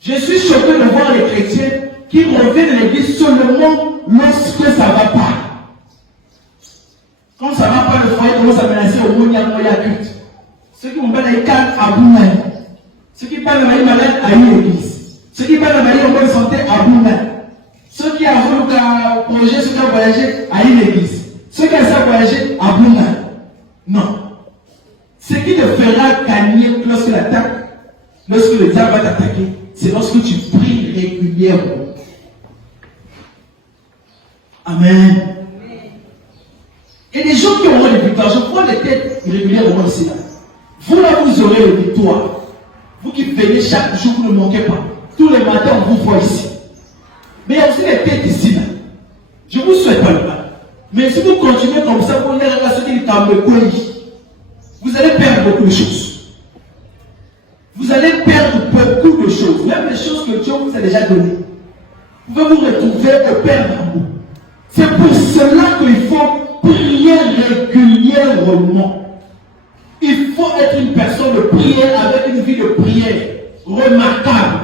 Je suis choqué de voir les chrétiens qui reviennent de l'église seulement lorsque ça ne va pas. Quand ça ne va pas, le foyer commence à menacer au monde, il y a culte. Ceux qui ont pas les cartes à Boumel. Ceux qui parlent de maladie malade à une église. Ceux qui parlent de maladie en bonne santé à Boumel. Ceux qui ont projet, ceux qui ont voyagé à une église. Ceux qui ont voyagé à Boumel. Non. Ce qui te fera gagner lorsque le diable va t'attaquer, c'est lorsque tu pries régulièrement. Amen. Et les gens qui auront les victoires, je prends les têtes régulièrement ici là. Vous là, vous aurez les victoires. Vous qui venez chaque jour, vous ne manquez pas. Tous les matins, on vous voit ici. Mais il y a aussi les têtes ici là. Je ne vous souhaite pas le mal. Mais si vous continuez comme ça, vous allez regarder ce qui vous allez perdre beaucoup de choses. Vous allez perdre beaucoup de choses. Même les choses que Dieu vous a déjà données. Vous pouvez vous retrouver et perdre en vous. C'est pour cela qu'il faut prier régulièrement. Il faut être une personne de prière avec une vie de prière remarquable.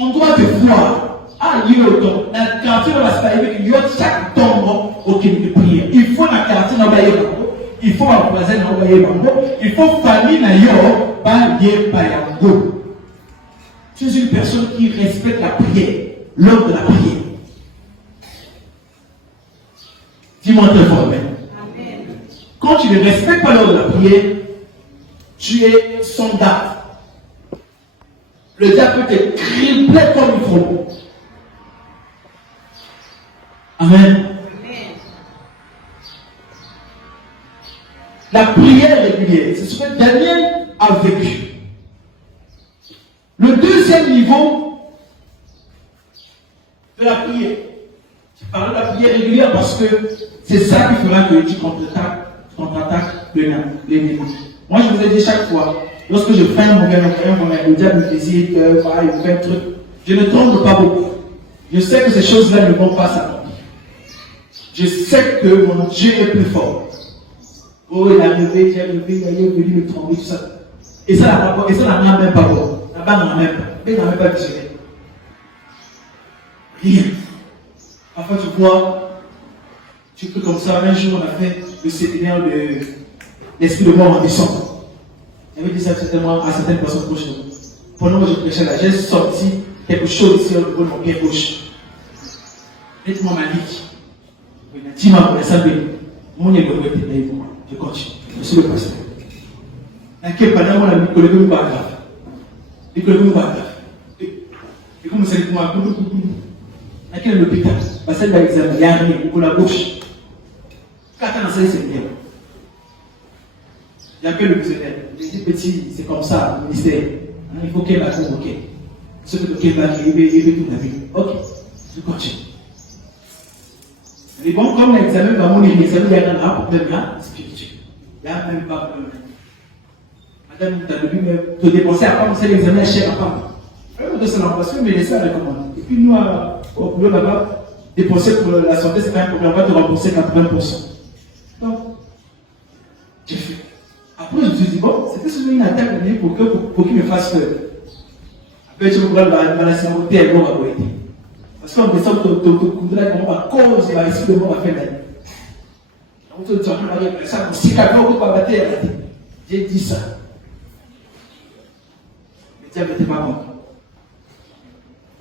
On doit te voir. Ah, il y a autant. La quartier, on va se faire avec chaque tombe au de prière. Il faut la quartier dans la Il faut empoisonner le bango. Il faut famille nayo pas lié par yango. Tu es une personne qui respecte la prière, l'ordre de la prière. Dis-moi très fort, amen. Quand tu ne respectes pas l'ordre de la prière, tu es sondable. Le diable peut te cribler comme il faut. Amen. La prière régulière, c'est ce que Daniel a vécu. Le deuxième niveau de la prière. Je parle de la prière régulière parce que c'est ça qui fera que tu contre-attaques l'ennemi. Moi, je vous ai dit chaque fois, lorsque je fais un mauvais le diable me visite, il fait un truc, je ne tremble pas beaucoup. Je sais que ces choses-là ne vont pas s'accomplir. Je sais que mon Dieu est plus fort. Oh, il a levé, il est venu me trembler, tout ça. Et ça n'a même pas bon. Là-bas, on n'a même pas. Mais on n'a même pas visionné. Rien. Parfois, tu vois, tu peux comme ça, un jour, on a fait le séminaire de l'esprit de mort en descente. J'avais dit ça à certaines personnes proches de nous. Pendant que je prêchais là, j'ai sorti quelque chose ici au niveau de mon pied gauche. Dites-moi ma ligue. Dis-moi pour les saluer. Mon est le roi de je continue. Je suis le pasteur. Inquiète pas, moi, la collègue me bat grave. Les collègues me battent grave. Et comme vous savez, moi, à quel hôpital? Parce que l'examen, il y a rien pour la bouche. Quand on a ça, c'est bien. J'appelle le visionnaire. Je dis, petit, c'est comme ça, le ministère. Il faut qu'elle va convoquer. Ce que le va arriver toute la vie. Ok, je continue. Mais bon, comme l'examen va mourir, l'examen, il y a un problème là, spirituel. Il n'y a même pas de problème. Madame, tu as dû te dépenser à commencer l'examen cher à part. Alors, de se l'embrasser, mais laisser à recommander. Et puis, nous, au boulot là-bas, dépenser pour la santé, c'est pas un problème, on va te rembourser 80%. Donc, j'ai fait. Après, je me suis dit, bon, c'était seulement une attaque de pour qu'il me fasse peur. Après, je me vois dans la sécurité, elle va m'avoir été. Parce qu'on descend de là, on va cause, il va essayer de me faire la vie. Donc, tu vas me ça, si quelqu'un va battre, j'ai dit ça. Le diable n'était pas bon.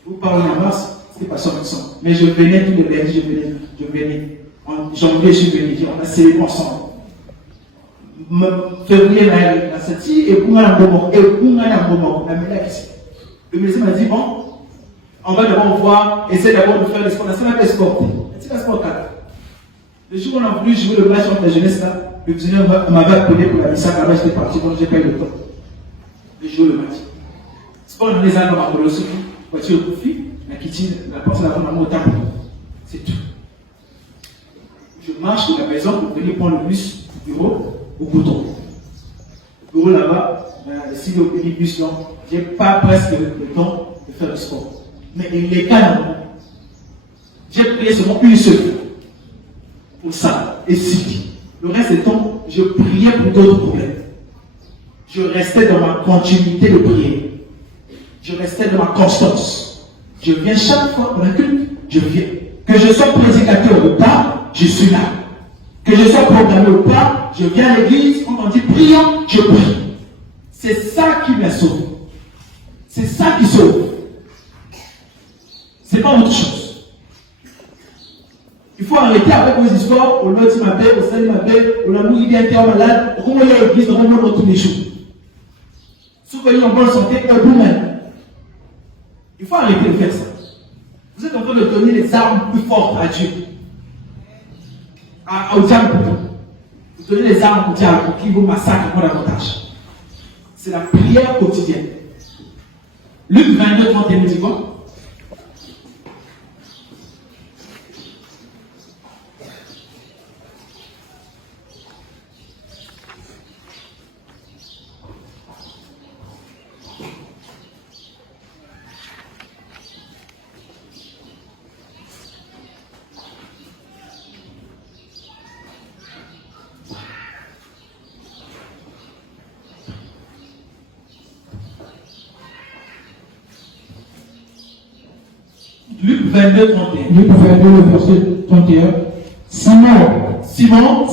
Vous parlez en mars, c'était pas son sang. Mais je venais tous les lundis, je venais. En janvier, je suis venu, on a célébré ensemble. Février, la sortie, et pour un moment, la médaille ici. Le ministre m'a dit, bon, on va d'abord voir, essayer d'abord de faire le sport. On a fait le sport. C'est un sport 4. Le jour où on a voulu jouer le match entre la jeunesse là, le visionnaire m'avait appelé pour la mission, là j'étais parti, donc j'ai pas eu le temps de jouer le match. Sport, on les a dans ma philosophie, voiture de profit, la kitchen, la personne avant maman au temple. C'est tout. Je marche de la maison pour venir prendre le bus du bureau au bouton. Le bureau là-bas, si le petit bus là, j'ai pas presque le temps de faire le sport. Mais les cas, non. J'ai prié seulement une seule fois pour ça. Et si le reste du temps, je priais pour d'autres problèmes. Je restais dans ma continuité de prière. Je restais dans ma constance. Je viens chaque fois pour la culte, je viens. Que je sois prédicateur ou pas, je suis là. Que je sois programmé ou pas, je viens à l'église, quand on dit prions, je prie. C'est ça qui me sauve. C'est ça qui sauve. C'est pas autre chose. Il faut arrêter avec vos histoires, au loti ma belle, au sali ma belle, au l'amour il est malade, au comment il y a l'église, au comment on tous les jours. Souvent en bonne santé, vous-même. Il faut arrêter de faire ça. Vous êtes en train de donner les armes plus fortes à Dieu. Au diable plutôt. Vous donnez les armes au diable pour qu'il vous massacre encore davantage. C'est la prière quotidienne. Luc 22, 31 dit quoi? Luc 22, 31. Luc 22, le verset 31. Simon,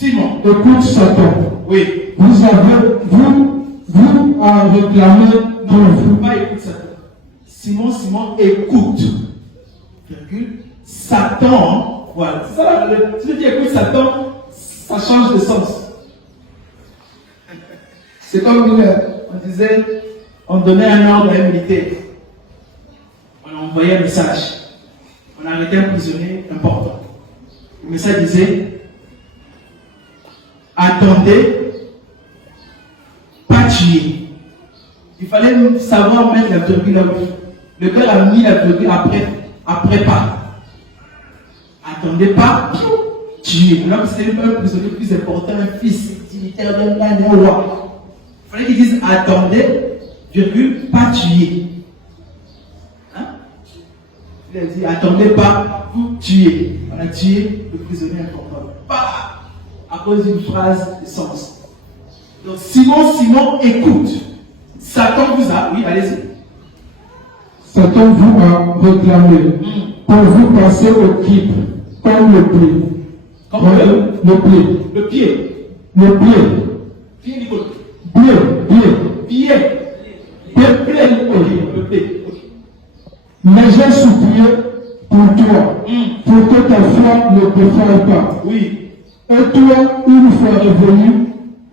Simon. Écoute Satan. Oui. Vous à réclamer pour vous. Pas écoute Satan. Simon, écoute. Virgule. Satan. Voilà. C'est ça, si tu dis écoute Satan, ça change de sens. C'est comme on disait, on donnait un ordre à un militaire. On a envoyé un message. On a arrêté un prisonnier important. Le message disait, attendez, pas tuer. Il fallait savoir mettre la virgule là où le gars a mis la virgule après pas. Attendez pas, tuer. Là, c'était un prisonnier plus important, un fils militaire d'un roi. Il fallait qu'ils disent attendez, virgule, pas tuer. Hein? Il a dit attendez pas, vous tuer. On a tué le prisonnier important. Pas à cause d'une phrase de sens. Donc Simon, écoute. Satan vous a, oui, allez-y. Satan vous a réclamé pour vous passer au kip, comme le pied. Comme le pied. Le pied. Le pied. Pied, Nicole. Pied. Le pied. Mais j'ai supplié pour toi, pour que ta foi ne te faille pas. Oui. Et toi, une fois revenu,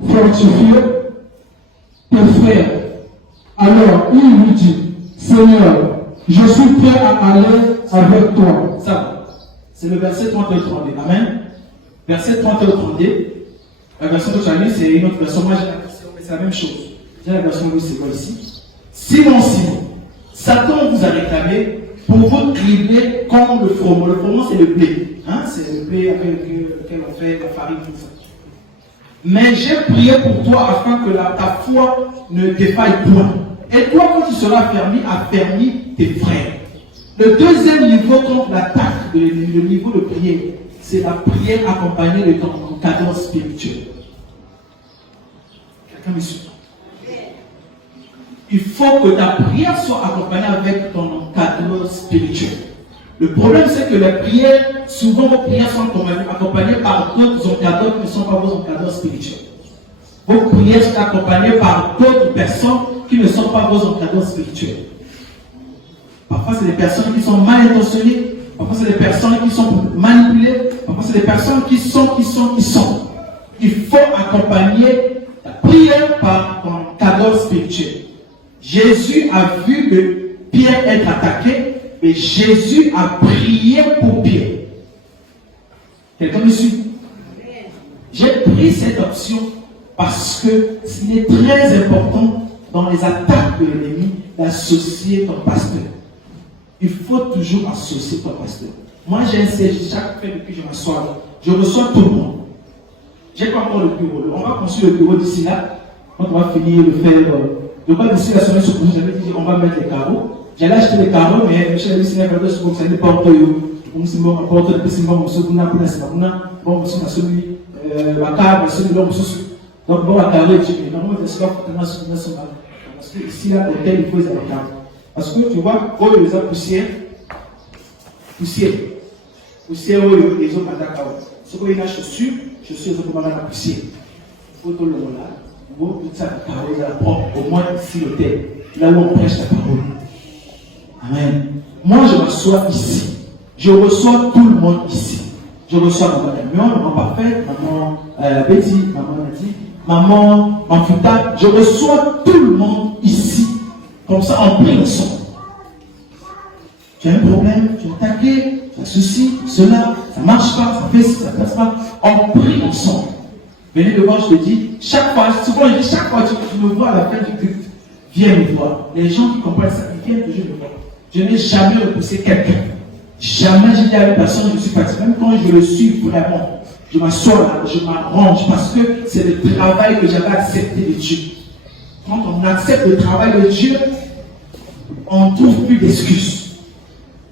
fortifier tes frères. Alors, il lui dit, Seigneur, je suis prêt à aller avec toi. Ça va. C'est le verset 30 et 32. Amen. Verset 30 et 32. La version de Charlie, c'est une autre version. Moi, j'ai la version, mais c'est la même chose. J'ai la version de c'est quoi ici. Simon, Satan vous a réclamé pour vous cribler comme le froment. Le froment, c'est le blé. Hein? C'est le blé avec lequel on fait la farine, tout ça. Mais j'ai prié pour toi afin que ta foi ne défaille point. Et toi, quand tu seras affermi tes frères. Le deuxième niveau contre l'attaque de l'ennemi, le niveau de prière, c'est la prière accompagnée de ton cadre spirituel. Quelqu'un me suit? Il faut que ta prière soit accompagnée avec ton cadre spirituel. Le problème, c'est que les prières, souvent vos prières sont accompagnées par d'autres encadreurs qui ne sont pas vos encadreurs spirituels. Vos prières sont accompagnées par d'autres personnes qui ne sont pas vos encadreurs spirituels. Parfois, c'est des personnes qui sont mal intentionnées. Parfois, c'est des personnes qui sont manipulées. Parfois, c'est des personnes qui sont. Il faut accompagner la prière par ton cadre spirituel. Jésus a vu que Pierre être attaqué, et Jésus a prié pour Pierre. Quelqu'un me suit? J'ai pris cette option parce que il est très important dans les attaques de l'ennemi d'associer ton pasteur. Il faut toujours associer ton pasteur. Moi, j'ai un siège chaque fois depuis que je m'assois là. Je reçois tout le monde. J'ai pas encore le bureau. On va construire le bureau d'ici là. Quand on va finir de faire. Donc, d'ici la semaine prochaine, j'avais dit on va mettre les carreaux. J'allais acheter les carreaux, mais je suis allé ici, je suis allé ça porte. Je suis allé porte de piscine, je suis allé porter de piscine, je suis allé la cave, je suis allé donc, bon, à carré, normalement, je suis allé parce que ici, là, l'hôtel, il faut les avoir. Parce que tu vois, oh, ils ont poussière, où ils ont pas ce qu'il y a chaussures, ils ont pas la poussière. Il faut tout le monde là, tout ça, la parole, la propre, au moins ici, l'hôtel, là où on prêche la parole. Amen. Moi, je m'assois ici. Je reçois tout le monde ici. Je reçois maman Damion, maman Parfait, maman Betty, maman Nati, maman Manfuta. Je reçois tout le monde ici. Comme ça, on prie ensemble. Tu as un problème, tu es attaqué, tu as ceci, cela, ça ne marche pas, ça fait ça ne passe pas. On prie ensemble. Venez devant, je te dis, chaque fois, souvent je dis, chaque fois tu me vois à la fin du culte, viens me voir. Les gens qui comprennent ça, ils viennent toujours me voir. Je n'ai jamais repoussé quelqu'un. Jamais j'ai dit à une personne, je suis parti. Même quand je le suis vraiment, je m'assois là, je m'arrange parce que c'est le travail que j'avais accepté de Dieu. Quand on accepte le travail de Dieu, on ne trouve plus d'excuses.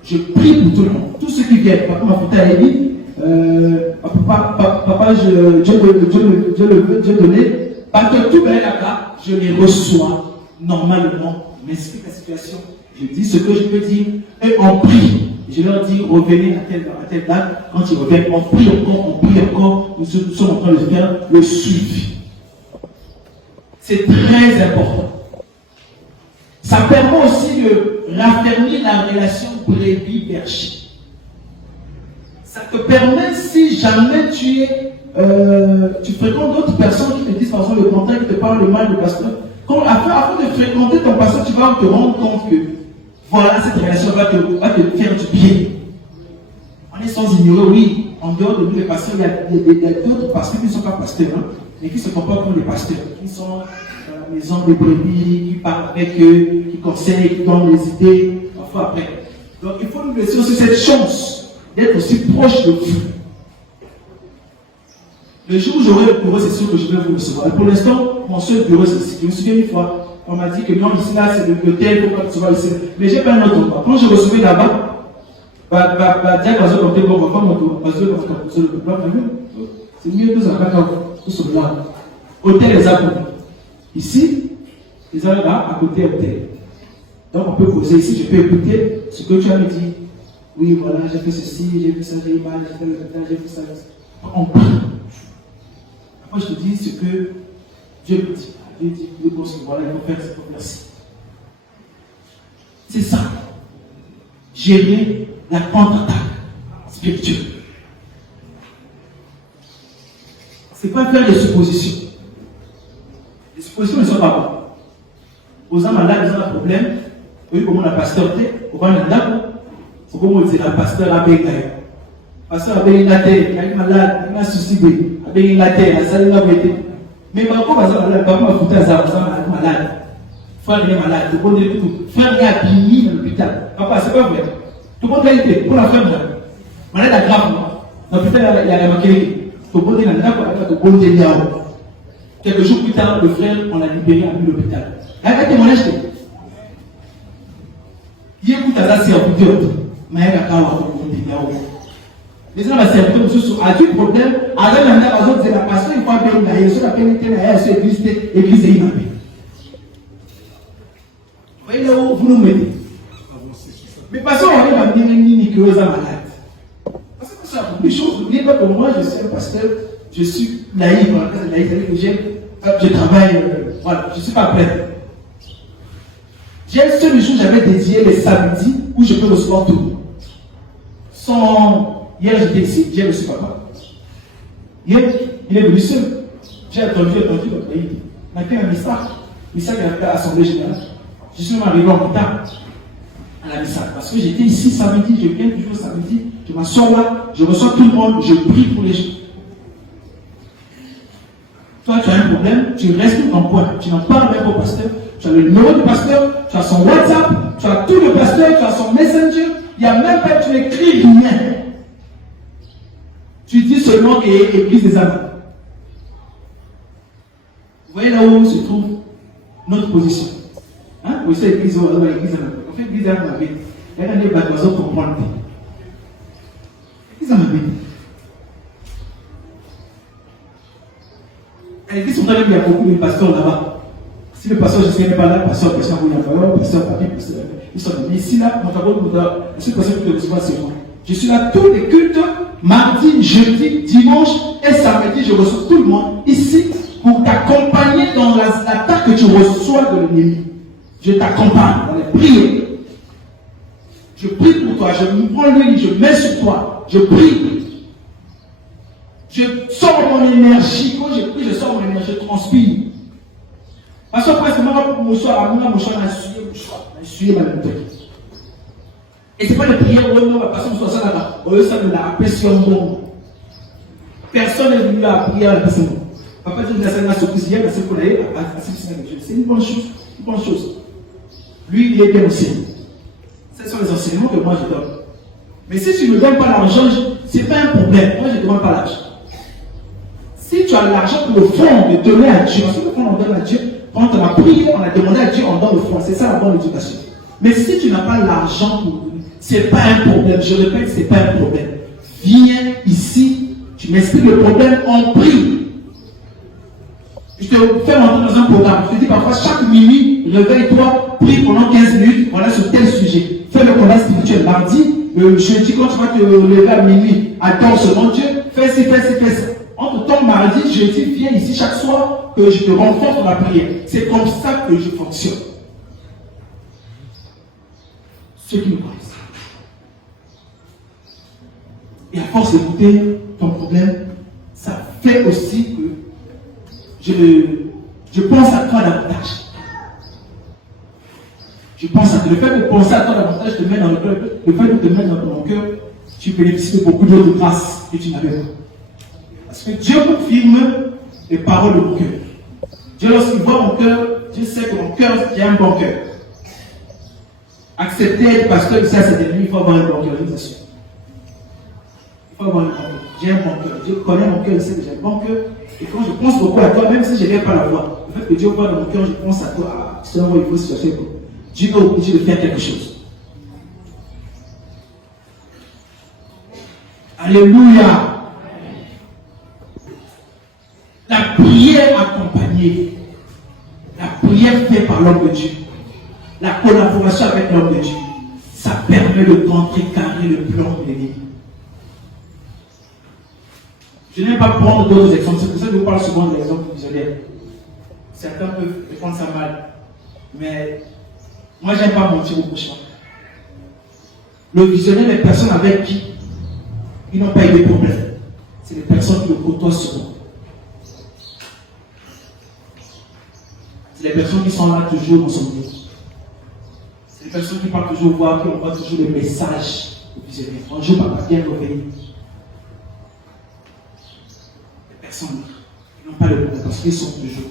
Je prie pour tout le monde. Tous ceux qui viennent, papa Mafuta a dit, papa, Dieu donné, parce que tout est là, je les reçois normalement. M'explique la situation. Je dis ce que je peux dire et on prie. Je leur dis, revenez à telle date. Quand ils reviennent, on prie encore. Nous sommes en train de faire le suivi. C'est très important. Ça permet aussi de raffermir la relation brebis-berger. Ça te permet, si jamais tu fréquentes d'autres personnes qui te disent par exemple le contraire, qui te parlent de mal du pasteur, afin de fréquenter ton pasteur, tu vas te rendre compte que voilà, cette relation va te faire du bien. On est sans ignorer, oui, en dehors de nous les pasteurs, il y a d'autres pasteurs qui ne sont pas pasteurs, hein, mais qui se comportent comme des pasteurs, qui sont dans la maison des brebis, qui parlent avec eux, qui conseillent, qui donnent des idées, parfois après. Donc il faut nous laisser aussi cette chance d'être aussi proche de vous. Le jour où j'aurai le bureau, c'est sûr que je vais vous recevoir. Et pour l'instant, mon seul bureau, c'est ici. Je me souviens une fois, on m'a dit que non, ici, là, c'est l'hôtel, il ne faut pas recevoir ici. Mais j'ai pas un autre endroit. Quand je recevais là-bas, c'est mieux de hôtel les apôtres. Ici, ils arrivent à côté hôtel. Donc on peut poser ici, je peux écouter ce que tu as me dit. Oui, voilà, j'ai fait ceci, j'ai fait ça, j'ai mal, j'ai fait le matin, j'ai fait ça. On parle. Après, je te dis ce que Dieu me dit. Dieu dit, voilà, il faut faire ça, il faut faire ci. C'est ça. Gérer la contre-attaque spirituelle. C'est pas faire des suppositions. Les suppositions ne sont pas bonnes. Aux hommes malades, ils ont un problème. Oui, comment la pasteur était, comment il a c'est comme on dit la pasteur a béni. Pasteur a béni la terre, il est malade, il a suicidé, a béni la terre, la salle n'a pas été. Mais comment on va malade, comment on va foutre à ça, malade. Frère est malade, tout le monde est tout. Frère est abîmé dans l'hôpital. Papa, c'est pas vrai. Tout le monde a été, pour la femme, malade à grave, dans l'hôpital, il y a remarqué, tout le monde est là, tout le monde est là. Quelques jours plus tard, le frère, on l'a libéré à l'hôpital. Avec témoignage, il écoute à la serviteur, mais il y a un peu de les gens la serviteur, a du problème, avec la autres, c'est la passion, il faut appeler la Yesu, la pénité, la Yesu, l'église est inapée. Vous voyez là où vous nous mettez. Mais parce qu'on arrive à venir une qui est malade. Parce que c'est beaucoup de choses. N'oubliez pas que moi, je suis un pasteur, je suis laïque, dans la classe de laïque, c'est-à-dire que je travaille, voilà, je ne suis pas prêtre. J'ai un seul jour, j'avais dédié les samedis où je peux recevoir tout. Hier, j'étais ici, j'ai reçu papa. Hier, il est venu seul. J'ai attendu, donc il a fait un message. Message à l'Assemblée générale. Je suis même arrivé en retard à la message. Parce que j'étais ici samedi, je viens toujours samedi, je m'assois là, je reçois tout le monde, je prie pour les gens. Toi, tu as un problème, tu restes en point. Tu n'en parles même au pasteur. Tu as le numéro du pasteur, tu as son WhatsApp, tu as tout le pasteur, tu as son Messenger. Il n'y a même pas, tu n'écris rien. Tu dis seulement qu'il y a l'église des âmes. Vous voyez là où se trouve notre position. Hein? Vous savez, l'église des âmes. En fait, l'église des âmes, il y a des bâtiments pour comprendre. L'église des âmes. À l'église, il y a beaucoup de pasteurs là-bas. Si le pasteur, je ne sais pas là, pasteur, pasteur, papi, ils sont venus ici, là, mon tableau, je suis pasteur pour te recevoir, c'est moi. Je suis là tous les cultes, mardi, jeudi, dimanche et samedi, je reçois tout le monde ici pour t'accompagner dans l'attaque que tu reçois de l'ennemi. Je t'accompagne dans les prières. Je prie pour toi, je me prends l'huile, je mets sur toi, je prie. Je sors mon énergie, quand je prie, je sors mon énergie, je transpire. Parce que presque, mon soir, je suis ma même. Et ce n'est pas les prières où on va passer sur ça là-bas. On veut ça de la pression bon. Personne n'est venu à prier à la personne. Papa dit que la surprise hier, c'est une bonne chose. Une bonne chose. Lui, il est bien enseigné. Ce sont les enseignements que moi je donne. Mais si tu ne me donnes pas l'argent, ce n'est pas un problème. Moi, je ne demande pas l'argent. Si tu as l'argent pour le fond de donner à Dieu, parce que quand on donne à Dieu, quand on a prié, on a demandé à Dieu, on donne le fond. C'est ça la bonne éducation. Mais si tu n'as pas l'argent pour donner, ce n'est pas un problème. Je répète, ce n'est pas un problème. Viens ici, tu m'expliques le problème, on prie. Je te fais rentrer dans un programme. Je te dis parfois, chaque minuit, réveille-toi, prie pendant 15 minutes, voilà sur tel sujet. Fais le combat spirituel. Mardi, le jeudi, quand tu vas te lever à minuit, attends seulement Dieu, fais ci, fais ci, fais ça. Entre temps, mardi, jeudi, viens ici chaque soir que je te renforce dans la prière. C'est comme ça que je fonctionne. Ceux qui me connaissent. Et à force d'écouter ton problème, ça fait aussi que je pense à toi davantage. Je pense à toi. Le fait de penser à toi davantage te met dans le cœur. Le fait de te mettre dans ton cœur, tu bénéficies de beaucoup d'autres grâces que tu n'avais pas. Parce que Dieu confirme les paroles de mon cœur. Dieu, lorsqu'il voit mon cœur, Dieu sait que mon cœur, j'ai un bon cœur. Accepter être pasteur ici à cette église, il faut avoir un bon cœur, je vous assure. Il faut avoir un bon cœur. J'ai un bon cœur. Dieu connaît mon cœur, il sait que j'ai un bon cœur. Et quand je pense beaucoup à toi, même si je n'ai pas la voix, le fait que Dieu voit dans mon cœur, je pense à toi, ah, seulement il faut se chercher. Dieu est obligé de faire quelque chose. Alléluia. La prière accompagnée, la prière faite par l'homme de Dieu, la collaboration avec l'homme de Dieu, ça permet de contrecarrer le plan de l'ennemi. Je n'aime pas prendre d'autres exemples, c'est pour ça que je vous parle souvent de l'exemple visionnaire. Certains peuvent prendre ça mal, mais moi j'aime pas mentir au prochain. Le visionnaire, les personnes avec qui ils n'ont pas eu de problème, c'est les personnes qui le côtoient souvent. C'est les personnes qui sont là toujours dans son bureau. C'est les personnes qui parlent toujours voir, qui envoient toujours des messages au visionnaire. Bonjour papa, viens revenir. Les personnes qui n'ont pas de problème parce qu'ils sont toujours.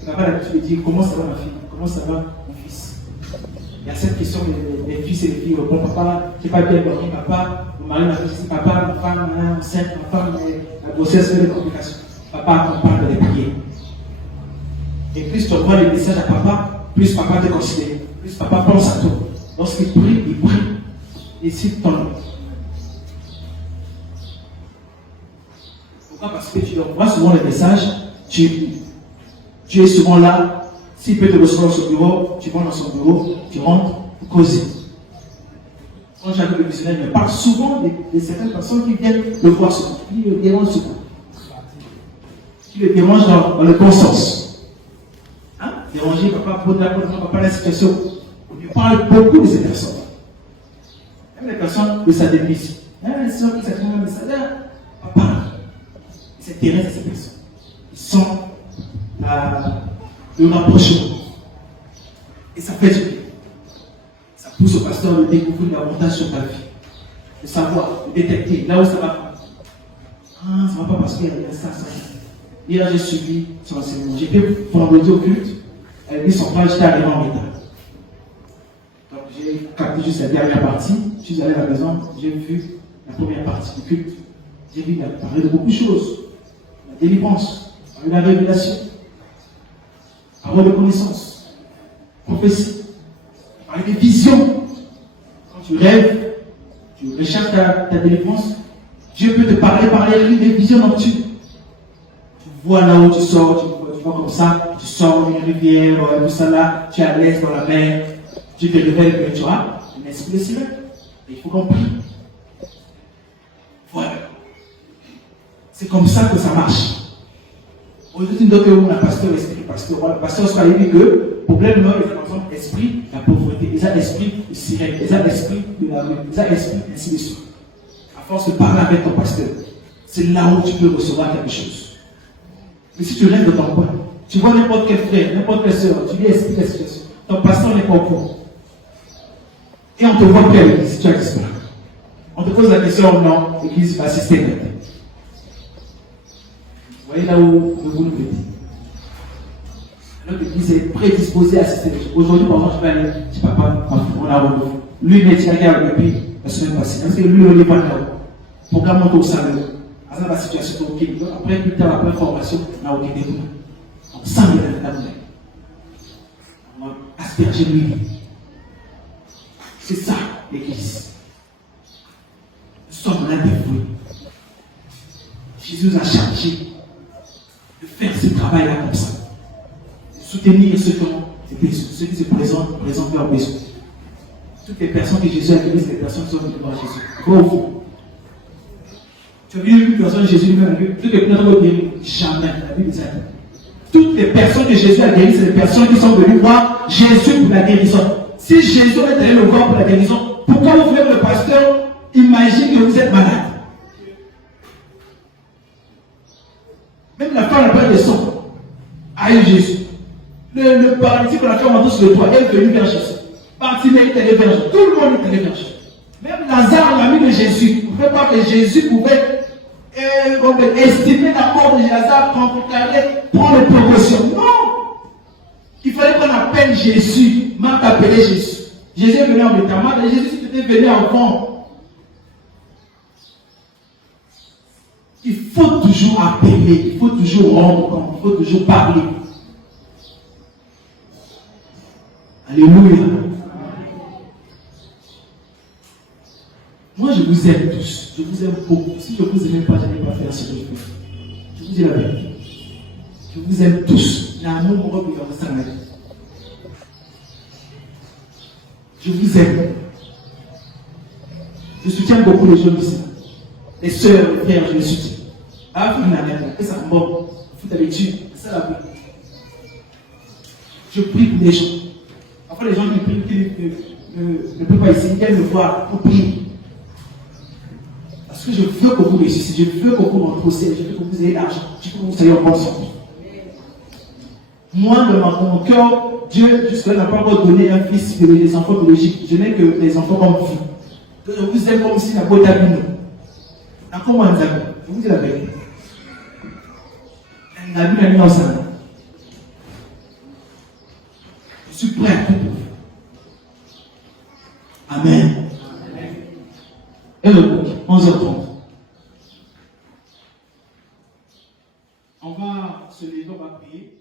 Il n'a pas l'habitude de dire comment ça va ma fille, comment ça va mon fils. Il y a cette question des fils et des filles. Bon papa, je n'ai pas bien dormi, papa, mon mari m'a dit papa, ma femme est enceinte, ma femme, la grossesse fait des complications. Papa accompagne les prières. Et plus tu envoies les messages à papa, plus papa te considère, plus papa pense à toi. Lorsqu'il prie, il cite ton nom. Pourquoi? Parce que tu envoies souvent les messages, tu es souvent là. S'il peut te recevoir dans son bureau, tu vas dans son bureau, tu rentres pour causer. Quand j'arrive le missionnaire, il me parle souvent de certaines personnes qui viennent le voir souvent, qui le dérangent souvent, qui le dérangent dans le bon sens. Déranger papa, papa, la situation. On lui parle beaucoup de ces personnes. Même les personnes de sa démise. Les sœurs qui s'attendent à ça, papa, ils s'intéressent à ces personnes. Ils sont le rapprochement. Et ça fait du bien. Ça pousse au pasteur de découvrir davantage sur ta vie. De savoir, de détecter là où ça va pas. Ah, ça va pas parce qu'il y a ça. Hier, j'ai suivi son enseignement. J'étais vendredi au culte. Elle dit son frère, j'étais arrivé en retard. Donc j'ai capté juste la dernière partie. Je suis allé à la maison, j'ai vu la première partie du culte. J'ai vu parler de beaucoup de choses. La délivrance, la révélation, parole de connaissance, prophétie, parler des visions. Quand tu rêves, tu recherches ta délivrance, Dieu peut te parler des visions nocturnes. Tu vois là où tu sors, tu vois comme ça, tu sors une rivière, tout ça là, tu es à l'aise dans la mer, tu te réveilles que tu as un esprit de silence. Il faut comprendre. Voilà. C'est comme ça que ça marche. Aujourd'hui, donc, on a pasteur, esprit, pasteur. Voilà, pasteur soit dit que le problème, non, il y a esprit, la pauvreté, il y a esprit de sirène, il y a esprit de la rue, il y a esprit, ainsi de suite. À force de parler avec ton pasteur, c'est là où tu peux recevoir quelque chose. Mais si tu restes dans ton coin, tu vois n'importe quel frère, n'importe quelle soeur, tu lui expliques la situation, ton pasteur n'est pas au courant. Et on te voit plus à l'église, tu as disparu. On te pose la question, non, l'église va assister maintenant. Vous voyez là où vous nous mettez. Notre église est prédisposée à assister les gens. Aujourd'hui, par exemple, je vais aller, je dis papa, on a renouvelé. Lui, il est tiré avec le pays la semaine passée. Parce que lui, il n'est pas là. Programme monte au salaire. À la situation au Québec. Après, plus tard, après formation, on a au Québec. On sent la monnaie. On va asperger l'huile. C'est ça, l'église. Nous sommes là des fruits. Jésus nous a chargé de faire ce travail-là comme ça. De soutenir ceux qui ont des besoins, ceux qui se présentent leurs besoins. Toutes les personnes que Jésus a guéries, c'est les personnes qui sont venues voir Jésus. Vrai ou faux? Tu as vu une personne que Jésus lui-même a guéri? Toutes les personnes qui ont guéri, jamais. La Bible dit ça. Toutes les personnes que Jésus a guéries, c'est les personnes qui sont venues voir Jésus pour la guérison. Si Jésus est allé le voir pour la guérison, pourquoi vous voulez que le pasteur imagine que vous êtes malade? Même la femme n'a pas de sang. Aïe Jésus. Le paralytique qu'on a fait monter sur le toit, elle est venue vers Jésus. Bartimée est allé vers Jésus. Tout le monde est allé vers Jésus. Même Lazare, l'ami de Jésus, ne pouvait pas que Jésus pouvait estimer la mort de Lazare quand il allait prendre les précautions. Non! Il fallait qu'on appelle Jésus. Marc appelait Jésus. Jésus est venu en état. Marc et Jésus était venu avant. Il faut toujours appeler, il faut toujours rendre compte, il faut toujours parler. Alléluia. Moi, je vous aime tous. Je vous aime beaucoup. Si je ne vous aimais pas, je n'allais pas faire ce que je fais. Je vous dis la vérité. Je vous aime tous. Il y a un mot pour vous dans la vie. Je vous aime. Je soutiens beaucoup les jeunes ici. Les sœurs, les frères, je les soutiens. Ah, vous n'avez pas. Ça me bon. Vous avez tué. C'est ça la vie. Je prie pour les gens. Parfois, les gens qui prient, qui ne peuvent pas ici, ils viennent me voir pour prier. Parce que je veux que vous réussissiez, je veux que vous rentrez au ciel, je veux que vous ayez l'argent, je veux que vous soyez en bonne santé. Moi, dans mon cœur, Dieu, jusque-là, n'a pas encore donné un fils et des enfants biologiques. Je n'ai que des enfants comme vous. Je vous aime comme si la beauté à nous. Comment on dit? Je vous dis la vérité. La vie n'a mis ensemble. Je suis prêt à tout pour vous. Amen. Et le book, 11h30. On va se lever, on va prier.